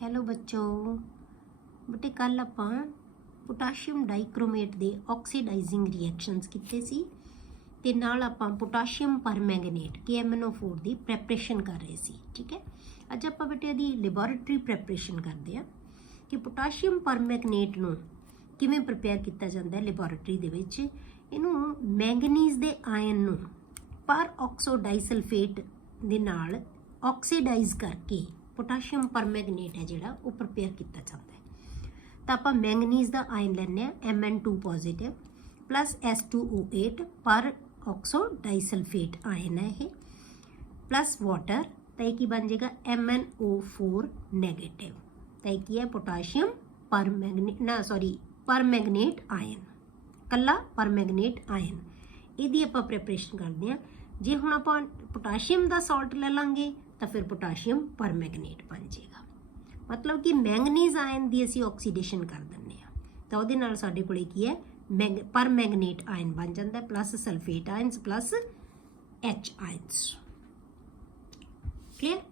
Hello बच्चों। बेटे कल आपां पोटाशियम डाइक्रोमेट दे ऑक्सीडाइजिंग रिएक्शनस कीते सी ते नाल आपां पोटाशियम परमैंगनेट KMnO4 दी प्रैपरेशन कर रहे सी। ठीक है, अज आपां बेटे दी लैबोरेटरी प्रैपरेशन करदे आ कि पोटाशियम परमैंगनेट नूं किवें प्रिपेयर किया जाता है लैबोरेटरी दे विच। इहनूं मैंगनीज दे आयन नूं पर ऑक्सोडाइसल्फेट दे नाल ऑक्सीडाइज करके पोटाशियम परमैंगनेट है जिहड़ा वो प्रिपेयर किया जाता है। तो आप मैंगनीज का आयन लैने Mn2 पॉजिटिव प्लस S2O8 पर ऑक्सोडाइसल्फेट आयन है ये प्लस वाटर, तो ये बन जाएगा MnO4 नैगेटिव। तो ये है पोटाशियम परमैंगनेट आयन, कला परमैंगनेट आयन। यदि आप प्रिपरेशन करते हैं, जे हुण आप पोटाशियम का सॉल्ट ले लांगे तो फिर पोटाशियम परमैंगनेट बन जाएगा। मतलब कि मैंगनीज आयन की असी ऑक्सीडेशन कर देंगे तो वो नाल साडे कोले की है परमैंगनेट आयन बन जाता है plus sulphate ions plus H ions. Clear,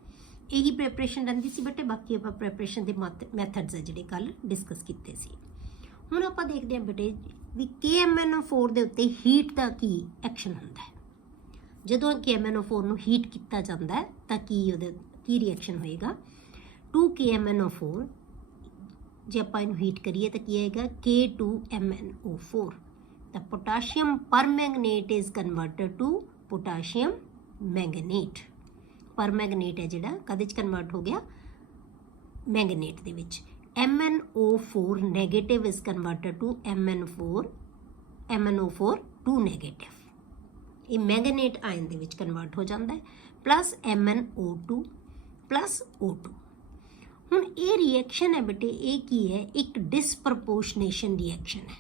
यही प्रिपरेशन रही सी बटे। बाकी आप प्रिपरेशन के मैथड्स है जिहड़े कल डिस्कस किए सी। हुण आप देखते हैं बेटे भी KMnO4 के उत्ते हीट का की एक्शन होंदा है। जदों KMnO4 नूं हीट किया जाता है तो की रिएक्शन होएगा 2KMnO4। जे आप इनू हीट करिए तो की आएगा K2MnO4। तो potassium permanganate is converted to potassium manganate. Permanganate है जिहड़ा कदे च कन्वर्ट हो गया मैंगनेट दे विच। MnO4 negative is converted to MnO4 2 negative. ये मैंगनेट आयन दे विच कन्वर्ट हो जाता है प्लस MnO2 प्लस O2। हुण ये रिएक्शन है बेटे, ये की है एक डिसप्रपोर्शनेशन रिएक्शन है।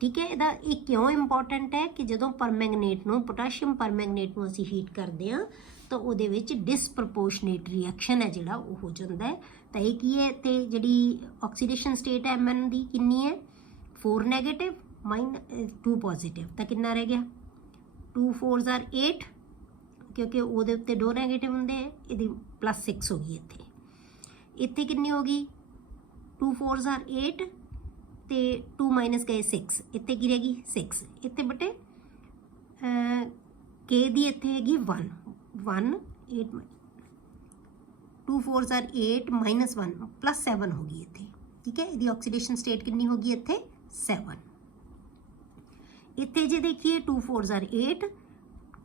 ठीक है, इहदा ये क्यों इंपॉर्टेंट है कि जदों परमैंगनेट नूं पोटाशियम परमैंगनेट नूं असीं हीट करते हैं तो उहदे विच डिसप्रपोर्शनेट रिएक्शन है जिहड़ा वो हो जाता है। तो ये की है, तो जिहड़ी ऑक्सीडेशन स्टेट है Mn दी कितनी है 4 नैगेटिव -2 पॉजिटिव, तो कितना रह गया 2 4 8 क्योंकि वो उत्ते 2 नैगेटिव होंगे, ये प्लस 6 हो गई। इत्थे कितनी होगी 2 4 8 तो 2 माइनस गए 6, इत्थे की रहेगी 6। इत्थे बटे के दी इत्थे हैगी 1 1 8 2 4 8 -1 प्लस 7 होगी इत्थे। ठीक है, यदि ऑक्सीडेशन स्टेट कितनी होगी इत्थे 7। इत्थे जे देखिए 2 4 8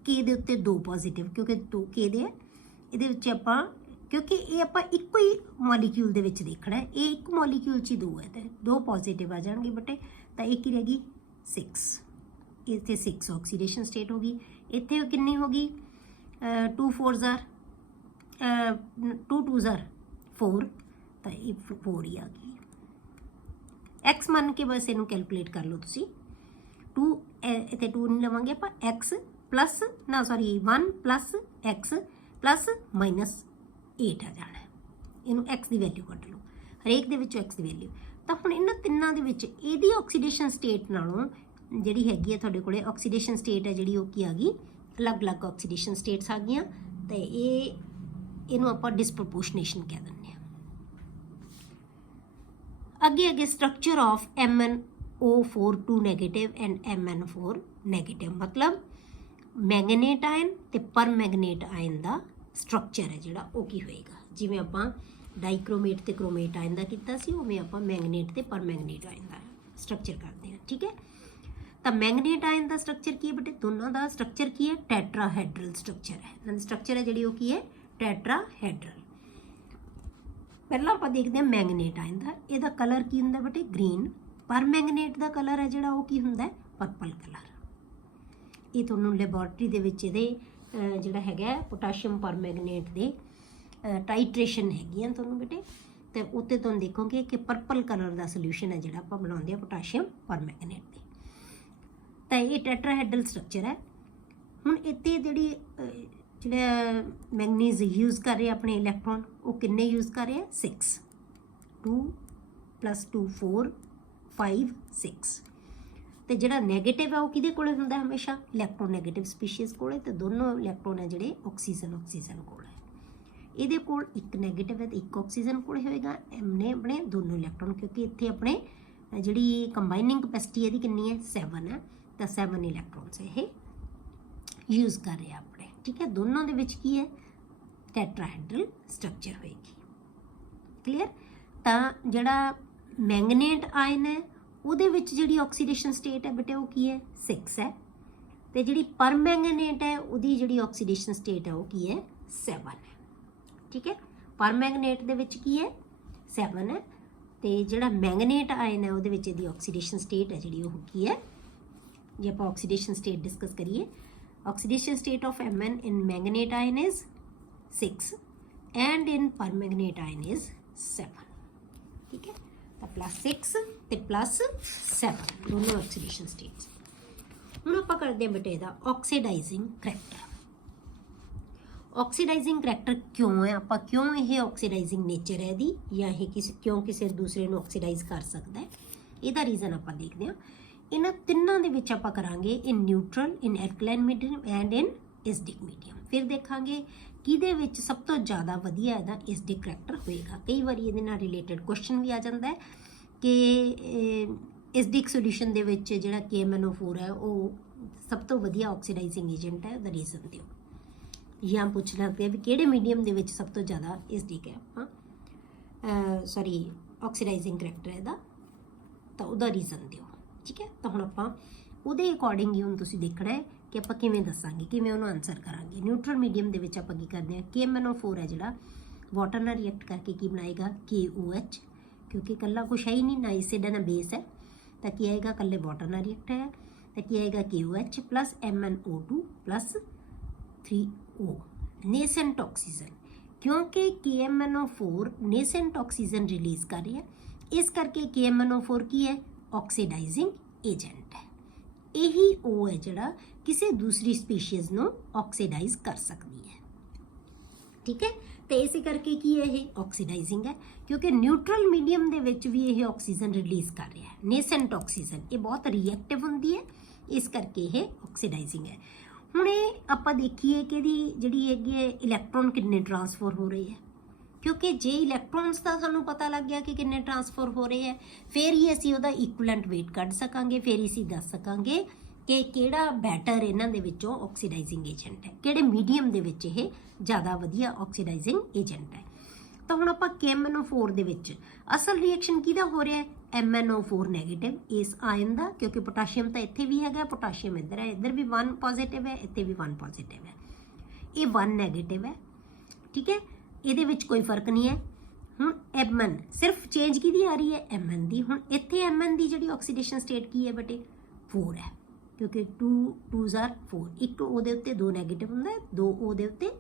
के दे उत्ते 2 पॉजिटिव क्योंकि 2 के दे इहदे विच आपां क्योंकि ये आपां इक्को ही मॉलीक्यूल दे विच देखना है, ये एक मॉलीक्यूल च ही 2 है तो 2 पॉजिटिव आ जाएंगे बटे। तो एक ही रहेगी 6, इत्थे 6 ऑक्सीडेशन स्टेट होगी। इत्थे कितनी होगी 2 4 2 2 4, तो ये 4 ही आ गई। एक्स मन के बस इनू कैलकुलेट कर लो तुसी। 2 इतने 2 नहीं लवांगे आप एक्स प्लस ना सॉरी 1 प्लस एक्स प्लस -8 आ जाना है। इनू एक्स की वैल्यू कट लो, हरेक दे विचों एक्स की वैल्यू। तो हुण इन्हां तिन्नां दे विच इहदी ऑक्सीडेशन स्टेट नालों जिहड़ी हैगी है तुहाडे कोले ऑक्सीडेशन स्टेट है जिहड़ी वो की आ गई अलग अलग ऑक्सीडेशन स्टेट्स आ गईयां। तो इनू आपां डिसप्रपोर्शनेशन कह दिंदे आ। अगे अगे structure of MnO4 2 negative and MnO4 negative, मतलब मैंगनेट आयन ते परमैंगनेट आयन का स्ट्रक्चर है जिहड़ा वो की होएगा। जिवें आपां डाइक्रोमेट ते क्रोमेट आयन का कीता सी उवें आपां मैंगनेट ते परमैंगनेट आयन का स्ट्रक्चर करते हैं। ठीक है, तो मैंगनेट आयन का स्ट्रक्चर की है बेटे, दोनों का स्ट्रक्चर की है टैट्राहेड्रल स्ट्रक्चर है। स्ट्रक्चर है जिहड़ी वो की है टैट्राहेड्रल। पहला आप देखते हैं मैंगनेट आयन का, यदा कलर की होंगे बेटे ग्रीन। परमैंगनेट का कलर है जिहड़ा वो की होंगे पर्पल कलर। ये तुहानूं लैबोरेटरी दे विच इहदे जिहड़ा हैगा पोटाशियम परमैंगनेट दे टाइट्रेशन हैगियां तुहानूं बेटे, तो उत्ते तुहानूं देखोगे कि पर्पल कलर का सोल्यूशन है जिहड़ा आपां बनाउंदे आ पोटाशियम परमैंगनेट दे। तो ये टैट्राहेड्रल स्ट्रक्चर है। हुण इत्ते जिहड़ी जिहड़ा मैंगनीज यूज़ कर रहे अपने इलैक्ट्रॉन वो किन्ने यूज़ कर रहे हैं 6, 2 + 2 4 5 6। तो जिहड़ा नैगेटिव है वो किहदे कोले हुंदा हमेशा इलैक्ट्रोनैगेटिव स्पीशीज़ कोले, तो दोनों इलैक्ट्रॉन है जिहड़े ऑक्सीजन कोल है। ਇਹਦੇ ਕੋਲ ਇੱਕ ਨੈਗੇਟਿਵ ਹੈ ਤੇ ਇੱਕ ਆਕਸੀਜਨ ਕੋਲ ਹੋਏਗਾ। M ਨੇ ਆਪਣੇ ਦੋਨੋਂ ਇਲੈਕਟ੍ਰੋਨ, ਕਿਉਂਕਿ ਇੱਥੇ ਆਪਣੇ ਜਿਹੜੀ ਕੰਬਾਈਨਿੰਗ ਕਪੈਸਿਟੀ ਇਹਦੀ ਕਿੰਨੀ ਹੈ 7 ਹੈ, ਤਾਂ 7 ਇਲੈਕਟ੍ਰੋਨਸ ਇਹ ਯੂਜ਼ ਕਰ ਰਿਹਾ ਆਪਣੇ। ਠੀਕ ਹੈ, ਦੋਨੋਂ ਦੇ ਵਿੱਚ ਕੀ ਹੈ ਟੈਟਰਾਹੈਡਰਲ ਸਟਰਕਚਰ ਹੋਏਗੀ। ਕਲੀਅਰ। ਤਾਂ ਜਿਹੜਾ ਮੈਂਗਨੇਟ ਆਇਨ ਹੈ ਉਹਦੇ ਵਿੱਚ ਜਿਹੜੀ ਆਕਸੀਡੇਸ਼ਨ ਸਟੇਟ ਹੈ ਬੇਟੇ ਉਹ ਕੀ ਹੈ 6 ਹੈ, ਤੇ ਜਿਹੜੀ ਪਰਮੈਂਗਨੇਟ ਹੈ ਉਹਦੀ ਜਿਹੜੀ ਆਕਸੀਡੇਸ਼ਨ ਸਟੇਟ ਹੈ ਉਹ ਕੀ ਹੈ 7 ਹੈ। ਠੀਕ ਹੈ, ਪਰਮੈਂਗਨੇਟ ਦੇ ਵਿੱਚ ਕੀ ਹੈ 7 ਹੈ, ਤੇ ਜਿਹੜਾ ਮੈਂਗਨੇਟ ਆਇਨ ਹੈ ਉਹਦੇ ਵਿੱਚ ਇਹਦੀ ਆਕਸੀਡੇਸ਼ਨ ਸਟੇਟ ਹੈ ਜਿਹੜੀ ਉਹ ਕੀ ਹੈ, ਜੇ ਆਪਾਂ ਆਕਸੀਡੇਸ਼ਨ ਸਟੇਟ ਡਿਸਕਸ ਕਰੀਏ, oxidation state of Mn in manganate ion is 6 and in permanganate ion is 7। ठीक है, तो +6 ਤੇ +7 दोनों oxidation states। ਹੁਣ ਆਪਾਂ ਕਰਦੇ ਹਾਂ ਬੇਟੇ ਇਹਦਾ ਆਕਸੀਡਾਈਜ਼ਿੰਗ ਕਰੈਕਟਰ। ਆਕਸੀਡਾਈਜ਼ਿੰਗ ਕਰੈਕਟਰ ਕਿਉਂ ਹੈ, ਆਪਾਂ ਕਿਉਂ ਇਹ ਆਕਸੀਡਾਈਜ਼ਿੰਗ ਨੇਚਰ ਹੈ ਇਹਦੀ, ਜਾਂ ਇਹ ਕਿਉਂ ਕਿਸੇ ਦੂਸਰੇ ਨੂੰ ਆਕਸੀਡਾਈਜ਼ ਕਰ ਸਕਦਾ ਹੈ, ਇਹਦਾ ਰੀਜ਼ਨ ਆਪਾਂ ਦੇਖਦੇ ਹਾਂ। ਇਹਨਾਂ ਤਿੰਨਾਂ ਦੇ ਵਿੱਚ ਆਪਾਂ ਕਰਾਂਗੇ in neutral, in alkaline medium and in acidic medium. ਫਿਰ ਦੇਖਾਂਗੇ ਕਿਹਦੇ ਵਿੱਚ ਸਭ ਤੋਂ ਜ਼ਿਆਦਾ ਵਧੀਆ ਇਹਦਾ ਐਸਿਡਿਕ ਕਰੈਕਟਰ ਹੋਏਗਾ। ਕਈ ਵਾਰੀ ਇਹਦੇ ਨਾਲ ਰਿਲੇਟਡ ਕੁਐਸਚਨ ਵੀ ਆ ਜਾਂਦਾ ਹੈ ਕਿ ਐਸਿਡਿਕ ਸੋਲੂਸ਼ਨ ਦੇ ਵਿੱਚ ਜਿਹੜਾ KMnO4 ਹੈ ਉਹ ਸਭ ਤੋਂ ਵਧੀਆ ਆਕਸੀਡਾਈਜ਼ਿੰਗ ਏਜੰਟ ਹੈ, ਉਹਦਾ ਰੀਜ਼ਨ ਦਿਓ। ਜਾਂ ਪੁੱਛ ਲੈਂਦੇ ਆ ਵੀ ਕਿਹੜੇ ਮੀਡੀਅਮ ਦੇ ਵਿੱਚ ਸਭ ਤੋਂ ਜ਼ਿਆਦਾ ਐਸਿਡਿਕ ਹੈ ਆਪਾਂ ਆਕਸੀਡਾਈਜ਼ਿੰਗ ਕਰੈਕਟਰ ਇਹਦਾ, ਤਾਂ ਉਹਦਾ ਰੀਜ਼ਨ ਦਿਓ। ਠੀਕ ਹੈ, ਤਾਂ ਹੁਣ ਆਪਾਂ ਉਹਦੇ ਅਕੋਰਡਿੰਗ ਹੀ ਹੁਣ ਤੁਸੀਂ ਦੇਖਣਾ ਹੈ ਕਿ ਆਪਾਂ ਕਿਵੇਂ ਦੱਸਾਂਗੇ, ਕਿਵੇਂ ਉਹਨੂੰ ਆਨਸਰ ਕਰਾਂਗੇ। ਨਿਊਟਰਲ ਮੀਡੀਅਮ ਦੇ ਵਿੱਚ ਆਪਾਂ ਕੀ ਕਰਦੇ ਹਾਂ, KMnO4 ਹੈ ਜਿਹੜਾ ਵਾਟਰ ਨਾਲ ਰਿਐਕਟ ਕਰਕੇ ਕੀ ਬਣਾਏਗਾ KOH, ਕਿਉਂਕਿ ਇਕੱਲਾ ਕੁਛ ਹੈ ਹੀ ਨਹੀਂ, ਨਾ ਐਸਿਡ ਹੈ ਨਾ ਬੇਸ ਹੈ, ਤਾਂ ਕੀ ਆਏਗਾ ਇਕੱਲੇ ਵਾਟਰ ਨਾਲ ਰਿਐਕਟ ਹੈ, ਤਾਂ ਕੀ ਆਏਗਾ KOH + MnO2 + 3O ਨੇਸੈਂਟ ਆਕਸੀਜਨ। ਕਿਉਂਕਿ KMnO4 ਨੇਸੈਂਟ ਆਕਸੀਜਨ ਰਿਲੀਜ਼ ਕਰ ਰਿਹਾ, ਇਸ ਕਰਕੇ KMnO4 ਕੀ ਹੈ ਆਕਸੀਡਾਈਜ਼ਿੰਗ ਏਜੰਟ ਹੈ। ਇਹੀ ਉਹ ਹੈ ਜਿਹੜਾ ਕਿਸੇ ਦੂਸਰੀ ਸਪੀਸ਼ੀਜ਼ ਨੂੰ ਆਕਸੀਡਾਈਜ਼ ਕਰ ਸਕਦੀ ਹੈ। ਠੀਕ ਹੈ, ਤੇ ਇਸੇ ਕਰਕੇ ਕੀ ਹੈ ਇਹ ਆਕਸੀਡਾਈਜ਼ਿੰਗ ਹੈ, ਕਿਉਂਕਿ ਨਿਊਟਰਲ ਮੀਡੀਅਮ ਦੇ ਵਿੱਚ ਵੀ ਇਹ ਆਕਸੀਜਨ ਰਿਲੀਜ਼ ਕਰ ਰਿਹਾ ਹੈ। ਨੇਸੈਂਟ ਆਕਸੀਜਨ ਇਹ ਬਹੁਤ ਰਿਐਕਟਿਵ ਹੁੰਦੀ ਹੈ, ਇਸ ਕਰਕੇ ਇਹ ਆਕਸੀਡਾਈਜ਼ਿੰਗ ਹੈ। ਹੁਣ ਇਹ ਆਪਾਂ ਦੇਖੀਏ ਕਿ ਇਹਦੀ ਜਿਹੜੀ ਹੈਗੀ ਹੈ ਇਲੈਕਟ੍ਰੋਨ ਕਿੰਨੇ ਟਰਾਂਸਫਰ ਹੋ ਰਹੇ ਹੈ, ਕਿਉਂਕਿ ਜੇ ਇਲੈਕਟ੍ਰੋਨਸ ਦਾ ਸਾਨੂੰ ਪਤਾ ਲੱਗ ਗਿਆ ਕਿ ਕਿੰਨੇ ਟਰਾਂਸਫਰ ਹੋ ਰਹੇ ਹੈ, ਫਿਰ ਹੀ ਅਸੀਂ ਉਹਦਾ ਇਕੁਇਵਲੈਂਟ ਵੇਟ ਕੱਢ ਸਕਾਂਗੇ, ਫਿਰ ਹੀ ਅਸੀਂ ਦੱਸ ਸਕਾਂਗੇ ਕਿ ਕਿਹੜਾ ਬੈਟਰ ਇਹਨਾਂ ਦੇ ਵਿੱਚੋਂ ਆਕਸੀਡਾਈਜ਼ਿੰਗ ਏਜੰਟ ਹੈ, ਕਿਹੜੇ ਮੀਡੀਅਮ ਦੇ ਵਿੱਚ ਇਹ ਜ਼ਿਆਦਾ ਵਧੀਆ ਆਕਸੀਡਾਈਜ਼ਿੰਗ ਏਜੰਟ ਹੈ। ਤਾਂ ਹੁਣ ਆਪਾਂ KMnO4 ਦੇ ਵਿੱਚ ਅਸਲ ਰਿਐਕਸ਼ਨ ਕਿਹਦਾ ਹੋ ਰਿਹਾ ਹੈ MnO4 ਨੈਗੇਟਿਵ ਇਸ ਆਇਨ ਦਾ, ਕਿਉਂਕਿ ਪੋਟਾਸ਼ੀਅਮ ਤਾਂ ਇੱਥੇ ਵੀ ਹੈਗਾ, ਪੋਟਾਸ਼ੀਅਮ ਇੱਧਰ ਹੈ, ਇੱਧਰ ਵੀ 1 ਪੋਜ਼ਿਟਿਵ ਹੈ, ਇੱਥੇ ਵੀ 1 ਪੋਜ਼ਿਟਿਵ ਹੈ, ਇਹ 1 ਨੈਗੇਟਿਵ ਹੈ। ਠੀਕ ਹੈ, ਇਹਦੇ ਵਿੱਚ ਕੋਈ ਫਰਕ ਨਹੀਂ ਹੈ। ਹੁਣ Mn ਸਿਰਫ ਚੇਂਜ ਕਿਹਦੀ ਆ ਰਹੀ ਹੈ Mn ਦੀ। ਹੁਣ ਇੱਥੇ Mn ਦੀ ਜਿਹੜੀ ਆਕਸੀਡੇਸ਼ਨ ਸਟੇਟ ਕੀ ਹੈ ਬੇਟੇ 4 ਹੈ, ਕਿਉਂਕਿ 2 2s are 4, ਇੱਕ ਉਹਦੇ ਉੱਤੇ 2 ਨੈਗੇਟਿਵ ਹੁੰਦਾ ਹੈ, 2 ਉਹਦੇ ਉੱਤੇ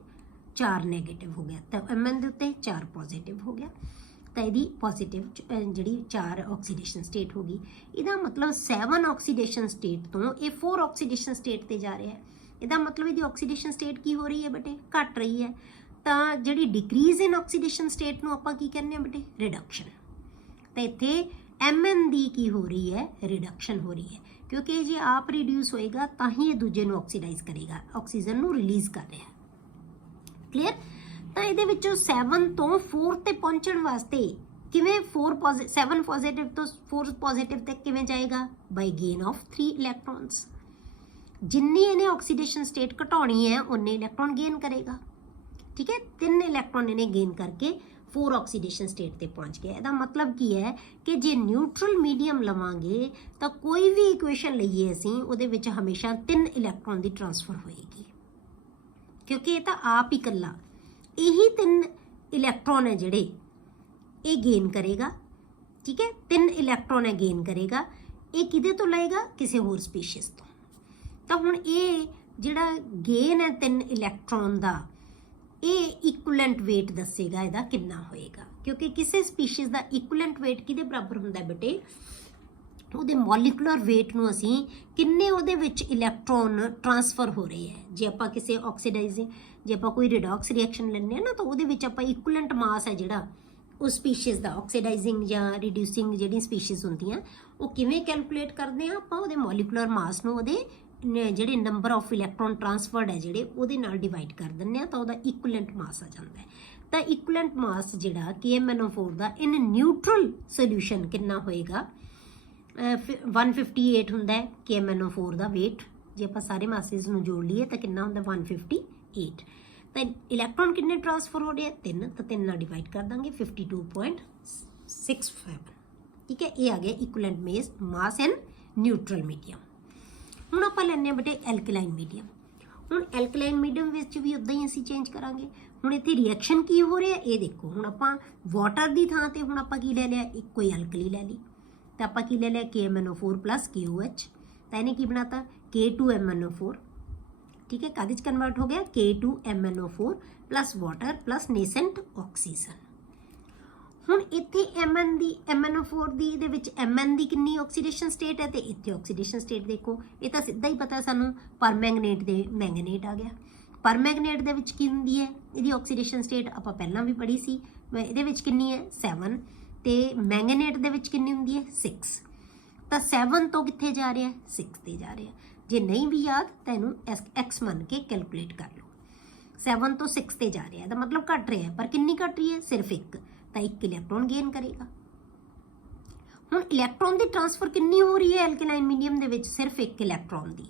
4 ਨੈਗੇਟਿਵ ਹੋ ਗਿਆ, ਤਾਂ Mn ਦੇ ਉੱਤੇ 4 ਪੋਜ਼ਿਟਿਵ ਹੋ ਗਿਆ, ਤਾਂ ਇਹਦੀ ਪੋਜ਼ਿਟਿਵ ਜਿਹੜੀ 4 ਆਕਸੀਡੇਸ਼ਨ ਸਟੇਟ ਹੋ ਗਈ। ਇਹਦਾ ਮਤਲਬ 7 ਆਕਸੀਡੇਸ਼ਨ ਸਟੇਟ ਤੋਂ ਇਹ 4 ਆਕਸੀਡੇਸ਼ਨ ਸਟੇਟ ਤੇ ਜਾ ਰਿਹਾ ਹੈ। ਇਹਦਾ ਮਤਲਬ ਇਹਦੀ ਆਕਸੀਡੇਸ਼ਨ ਸਟੇਟ ਕੀ ਹੋ ਰਹੀ ਹੈ ਬੇਟੇ ਘਟ ਰਹੀ ਹੈ। ਤਾਂ ਜਿਹੜੀ ਡਿਕਰੀਜ਼ ਇਨ ਆਕਸੀਡੇਸ਼ਨ ਸਟੇਟ ਨੂੰ ਆਪਾਂ ਕੀ ਕਹਿੰਦੇ ਆ ਬੇਟੇ ਰਿਡਕਸ਼ਨ, ਤਾਂ ਇੱਥੇ Mn ਦੀ ਕੀ ਹੋ ਰਹੀ ਹੈ ਰਿਡਕਸ਼ਨ ਹੋ ਰਹੀ ਹੈ, ਕਿਉਂਕਿ ਜੇ ਆਪ ਰਿਡਿਊਸ ਹੋਏਗਾ ਤਾਂ ਹੀ ਇਹ ਦੂਜੇ ਨੂੰ ਆਕਸੀਡਾਈਜ਼ ਕਰੇਗਾ, ਆਕਸੀਜਨ ਨੂੰ ਰਿਲੀਜ਼ ਕਰ ਰਿਹਾ। ਕਲੀਅਰ। ਤਾਂ ਇਹਦੇ ਵਿੱਚੋਂ 7 ਤੋਂ 4 ਤੇ ਪਹੁੰਚਣ ਵਾਸਤੇ ਕਿਵੇਂ 7 ਪੋਜ਼ਿਟਿਵ ਤੋਂ 4 ਪੋਜ਼ਿਟਿਵ ਤੱਕ ਕਿਵੇਂ ਜਾਏਗਾ ਬਾਈ ਗੇਨ ਆਫ 3 ਇਲੈਕਟ੍ਰੋਨਸ। ਜਿੰਨੀ ਇਹਨੇ ਆਕਸੀਡੇਸ਼ਨ ਸਟੇਟ ਘਟਾਉਣੀ ਹੈ ਉਨੇ ਇਲੈਕਟ੍ਰੋਨ ਗੇਨ ਕਰੇਗਾ। ਠੀਕ ਹੈ, 3 ਇਲੈਕਟ੍ਰੋਨ ਇਹਨੇ ਗੇਨ ਕਰਕੇ 4 ਆਕਸੀਡੇਸ਼ਨ ਸਟੇਟ ਤੇ ਪਹੁੰਚ ਗਿਆ। ਇਹਦਾ ਮਤਲਬ ਕੀ ਹੈ ਕਿ ਜੇ ਨਿਊਟਰਲ ਮੀਡੀਅਮ ਲਵਾਂਗੇ ਤਾਂ ਕੋਈ ਵੀ ਇਕੁਏਸ਼ਨ ਲਈਏ ਅਸੀਂ ਉਹਦੇ ਵਿੱਚ ਹਮੇਸ਼ਾ 3 ਇਲੈਕਟ੍ਰੋਨ ਦੀ ਟਰਾਂਸਫਰ ਹੋਏਗੀ, ਕਿਉਂਕਿ ਇਹ ਤਾਂ ਆਪ ਹੀ ਇਕੱਲਾ ਇਹੀ 3 ਇਲੈਕਟ੍ਰੋਨ ਹੈ ਜਿਹੜੇ ਇਹ ਗੇਨ ਕਰੇਗਾ। ਠੀਕ ਹੈ, 3 ਇਲੈਕਟ੍ਰੋਨ ਹੈ ਗੇਨ ਕਰੇਗਾ, ਇਹ ਕਿਹਦੇ ਤੋਂ ਲਏਗਾ ਕਿਸੇ ਹੋਰ ਸਪੀਸ਼ੀਜ਼ ਤੋਂ। ਤਾਂ ਹੁਣ ਇਹ ਜਿਹੜਾ ਗੇਨ ਹੈ 3 ਇਲੈਕਟ੍ਰੋਨ ਦਾ ਇਹ ਇਕੁਇਵਲੈਂਟ weight ਦੱਸੇਗਾ ਇਹਦਾ ਕਿੰਨਾ ਹੋਏਗਾ, ਕਿਉਂਕਿ ਕਿਸੇ ਸਪੀਸ਼ੀਜ਼ ਦਾ ਇਕੁਇਵਲੈਂਟ weight ਕਿਹਦੇ ਬਰਾਬਰ ਹੁੰਦਾ ਬੇਟੇ ਉਹਦੇ ਮੋਲੀਕੂਲਰ weight ਨੂੰ ਅਸੀਂ ਕਿੰਨੇ ਉਹਦੇ ਵਿੱਚ ਇਲੈਕਟ੍ਰੋਨ ਟਰਾਂਸਫਰ ਹੋ ਰਹੇ ਹੈ। ਜੇ ਆਪਾਂ ਕਿਸੇ ਆਕਸੀਡਾਈਜ਼ਿੰਗ ਜੇ ਆਪਾਂ ਕੋਈ ਰਿਡੌਕਸ ਰਿਐਕਸ਼ਨ ਲੈਂਦੇ ਹਾਂ ਨਾ ਤਾਂ ਉਹਦੇ ਵਿੱਚ ਆਪਾਂ ਇਕੁਇਵਲੈਂਟ ਮਾਸ ਹੈ ਜਿਹੜਾ ਉਹ ਸਪੀਸ਼ੀਜ਼ ਦਾ ਆਕਸੀਡਾਈਜ਼ਿੰਗ ਜਾਂ ਰਿਡਿਊਸਿੰਗ ਜਿਹੜੀ ਸਪੀਸ਼ੀਜ਼ ਹੁੰਦੀਆਂ ਉਹ ਕਿਵੇਂ ਕੈਲਕੂਲੇਟ ਕਰਦੇ ਹਾਂ ਆਪਾਂ ਉਹਦੇ ਮੋਲੀਕੂਲਰ ਮਾਸ ਨੂੰ ਉਹਦੇ ਜਿਹੜੇ ਨੰਬਰ ਆਫ ਇਲੈਕਟ੍ਰੋਨ ਟਰਾਂਸਫਰਡ ਹੈ ਜਿਹੜੇ ਉਹਦੇ ਨਾਲ ਡਿਵਾਈਡ ਕਰ ਦਿੰਦੇ ਆ ਤਾਂ ਉਹਦਾ ਇਕੁਇਵਲੈਂਟ ਮਾਸ ਆ ਜਾਂਦਾ ਹੈ। ਤਾਂ ਇਕੁਇਲੈਂਟ ਮਾਸ ਜਿਹੜਾ KMnO4 ਦਾ ਇਨ ਨਿਊਟਰਲ ਸੋਲਿਊਸ਼ਨ ਕਿੰਨਾ ਹੋਏਗਾ 158 ਹੁੰਦਾ ਹੈ KMnO4 ਦਾ weight। ਜੇ ਆਪਾਂ ਸਾਰੇ ਮਾਸਿਸ ਨੂੰ ਜੋੜ ਲਈਏ ਤਾਂ ਕਿੰਨਾ ਹੁੰਦਾ 158। ਤਾਂ ਇਲੈਕਟ੍ਰੋਨ ਕਿੰਨੇ ਟ੍ਰਾਂਸਫਰ ਹੋ ਰਹੇ 3, ਤਾਂ 3 ਨਾਲ ਡਿਵਾਈਡ ਕਰ ਦਾਂਗੇ 52.67। ਠੀਕ ਹੈ, ਇਹ ਆ ਗਿਆ ਇਕੁਇਲੈਂਟ ਮਾਸ ਇਨ ਨਿਊਟਰਲ ਮੀਡੀਅਮ। ਹੁਣ ਆਪਾਂ ਲੈਂਦੇ ਹਾਂ ਬੇਟੇ ਐਲਕਲਾਈਨ ਮੀਡੀਅਮ। ਹੁਣ ਐਲਕਲਾਈਨ ਮੀਡੀਅਮ ਵਿੱਚ ਵੀ ਉੱਦਾਂ ਹੀ ਅਸੀਂ ਚੇਂਜ ਕਰਾਂਗੇ। ਹੁਣ ਇੱਥੇ ਰਿਐਕਸ਼ਨ ਕੀ ਹੋ ਰਿਹਾ ਇਹ ਦੇਖੋ। ਹੁਣ ਆਪਾਂ ਵਾਟਰ ਦੀ ਥਾਂ ਤੇ ਹੁਣ ਆਪਾਂ ਕੀ ਲੈ ਲਿਆ, ਇੱਕੋ ਹੀ ਐਲਕਲੀ ਲੈ ਲਈ। ਤਾਂ ਆਪਾਂ ਕੀ ਲੈ ਲਿਆ KMnO4 + KOH। ਤਾਂ ਇਹਨੇ ਕੀ ਬਣਾਤਾ K2MnO4। ਠੀਕ ਹੈ, ਕਾਹਦੇ 'ਚ ਕਨਵਰਟ ਹੋ ਗਿਆ K2MnO4 + ਵਾਟਰ + ਨੇਸੈਂਟ ਆਕਸੀਜਨ। ਹੁਣ ਇੱਥੇ MnO4 ਦੀ ਇਹਦੇ ਵਿੱਚ Mn ਦੀ ਕਿੰਨੀ ਆਕਸੀਡੇਸ਼ਨ ਸਟੇਟ ਹੈ ਤੇ ਇੱਥੇ ਆਕਸੀਡੇਸ਼ਨ ਸਟੇਟ ਦੇਖੋ। ਇਹ ਤਾਂ ਸਿੱਧਾ ਹੀ ਪਤਾ ਸਾਨੂੰ, ਪਰਮੈਂਗਨੇਟ ਦੇ ਮੈਂਗਨੇਟ ਆ ਗਿਆ। ਪਰਮੈਂਗਨੇਟ ਦੇ ਵਿੱਚ ਕੀ ਹੁੰਦੀ ਹੈ ਇਹਦੀ ਆਕਸੀਡੇਸ਼ਨ ਸਟੇਟ, ਆਪਾਂ ਪਹਿਲਾਂ ਵੀ ਪੜ੍ਹੀ ਸੀ। ਇਹਦੇ ਵਿੱਚ ਕਿੰਨੀ ਹੈ 7 ਤੇ ਮੈਂਗਨੇਟ ਦੇ ਵਿੱਚ ਕਿੰਨੀ ਹੁੰਦੀ ਹੈ 6। ਤਾਂ 7 ਤੋਂ ਕਿੱਥੇ ਜਾ ਰਿਹਾ 6 ਤੇ ਜਾ ਰਿਹਾ। ਜੇ ਨਹੀਂ ਵੀ ਯਾਦ ਤਾਂ ਇਹਨੂੰ x ਮੰਨ ਕੇ ਕੈਲਕੂਲੇਟ ਕਰ ਲਓ। 7 ਤੋਂ 6 ਤੇ ਜਾ ਰਿਹਾ, ਇਹਦਾ ਮਤਲਬ ਘਟ ਰਿਹਾ, ਪਰ ਕਿੰਨੀ ਘਟ ਰਹੀ ਹੈ ਸਿਰਫ 1। ਤਾਂ 1 ਇਲੈਕਟ੍ਰੋਨ ਗੇਨ ਕਰੇਗਾ। ਹੁਣ ਇਲੈਕਟ੍ਰੋਨ ਦੀ ਟ੍ਰਾਂਸਫਰ ਕਿੰਨੀ ਹੋ ਰਹੀ ਹੈ ਐਲਕਲਾਈਨ ਮੀਡੀਅਮ ਦੇ ਵਿੱਚ, ਸਿਰਫ 1 ਇਲੈਕਟ੍ਰੋਨ ਦੀ।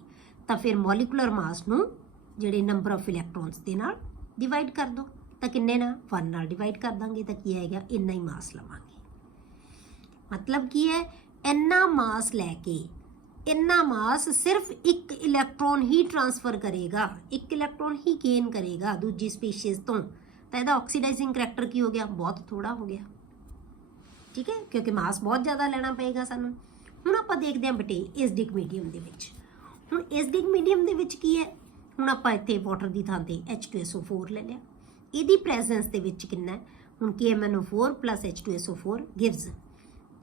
ਤਾਂ ਫਿਰ ਮੋਲੀਕੂਲਰ ਮਾਸ ਨੂੰ ਜਿਹੜੇ ਨੰਬਰ ਆਫ ਇਲੈਕਟ੍ਰੋਨਸ ਦੇ ਨਾਲ ਡਿਵਾਈਡ ਕਰ ਦਿਓ। ਤਾਂ ਕਿੰਨੇ ਨਾਲ 1 ਨਾਲ ਡਿਵਾਈਡ ਕਰ ਦਾਂਗੇ ਤਾਂ ਕੀ ਆਏਗਾ, ਇੰਨਾ ਹੀ ਮਾਸ ਲਵਾਂਗੇ। ਮਤਲਬ ਕੀ ਹੈ, ਇੰਨਾ ਮਾਸ ਲੈ ਕੇ ਇੰਨਾ ਮਾਸ ਸਿਰਫ 1 ਇਲੈਕਟ੍ਰੋਨ ਹੀ ਟ੍ਰਾਂਸਫਰ ਕਰੇਗਾ, 1 ਇਲੈਕਟ੍ਰੋਨ ਹੀ ਗੇਨ ਕਰੇਗਾ ਦੂਜੀ ਸਪੀਸ਼ੀਜ਼ ਤੋਂ। ਤਾਂ ਇਹਦਾ ਆਕਸੀਡਾਈਜ਼ਿੰਗ ਕਰੈਕਟਰ ਕੀ ਹੋ ਗਿਆ, ਬਹੁਤ ਥੋੜਾ ਹੋ ਗਿਆ। ਠੀਕ ਹੈ, ਕਿਉਂਕਿ ਮਾਸ ਬਹੁਤ ਜ਼ਿਆਦਾ ਲੈਣਾ ਪਏਗਾ ਸਾਨੂੰ। ਹੁਣ ਆਪਾਂ ਦੇਖਦੇ ਹਾਂ ਬੇਟੇ ਐਸਿਡਿਕ ਮੀਡੀਅਮ ਦੇ ਵਿੱਚ। ਹੁਣ ਐਸਿਡਿਕ ਮੀਡੀਅਮ ਦੇ ਵਿੱਚ ਕੀ ਹੈ, ਹੁਣ ਆਪਾਂ ਇੱਥੇ ਵਾਟਰ ਦੀ ਥਾਂ ਤੇ H2SO4 ਲੈ ਲਿਆ। ਇਹਦੀ ਪ੍ਰੈਜ਼ੈਂਸ ਦੇ ਵਿੱਚ ਕਿੰਨਾ ਹੈ, ਹੁਣ KMnO4 + H2SO4 ਗਿਵਸ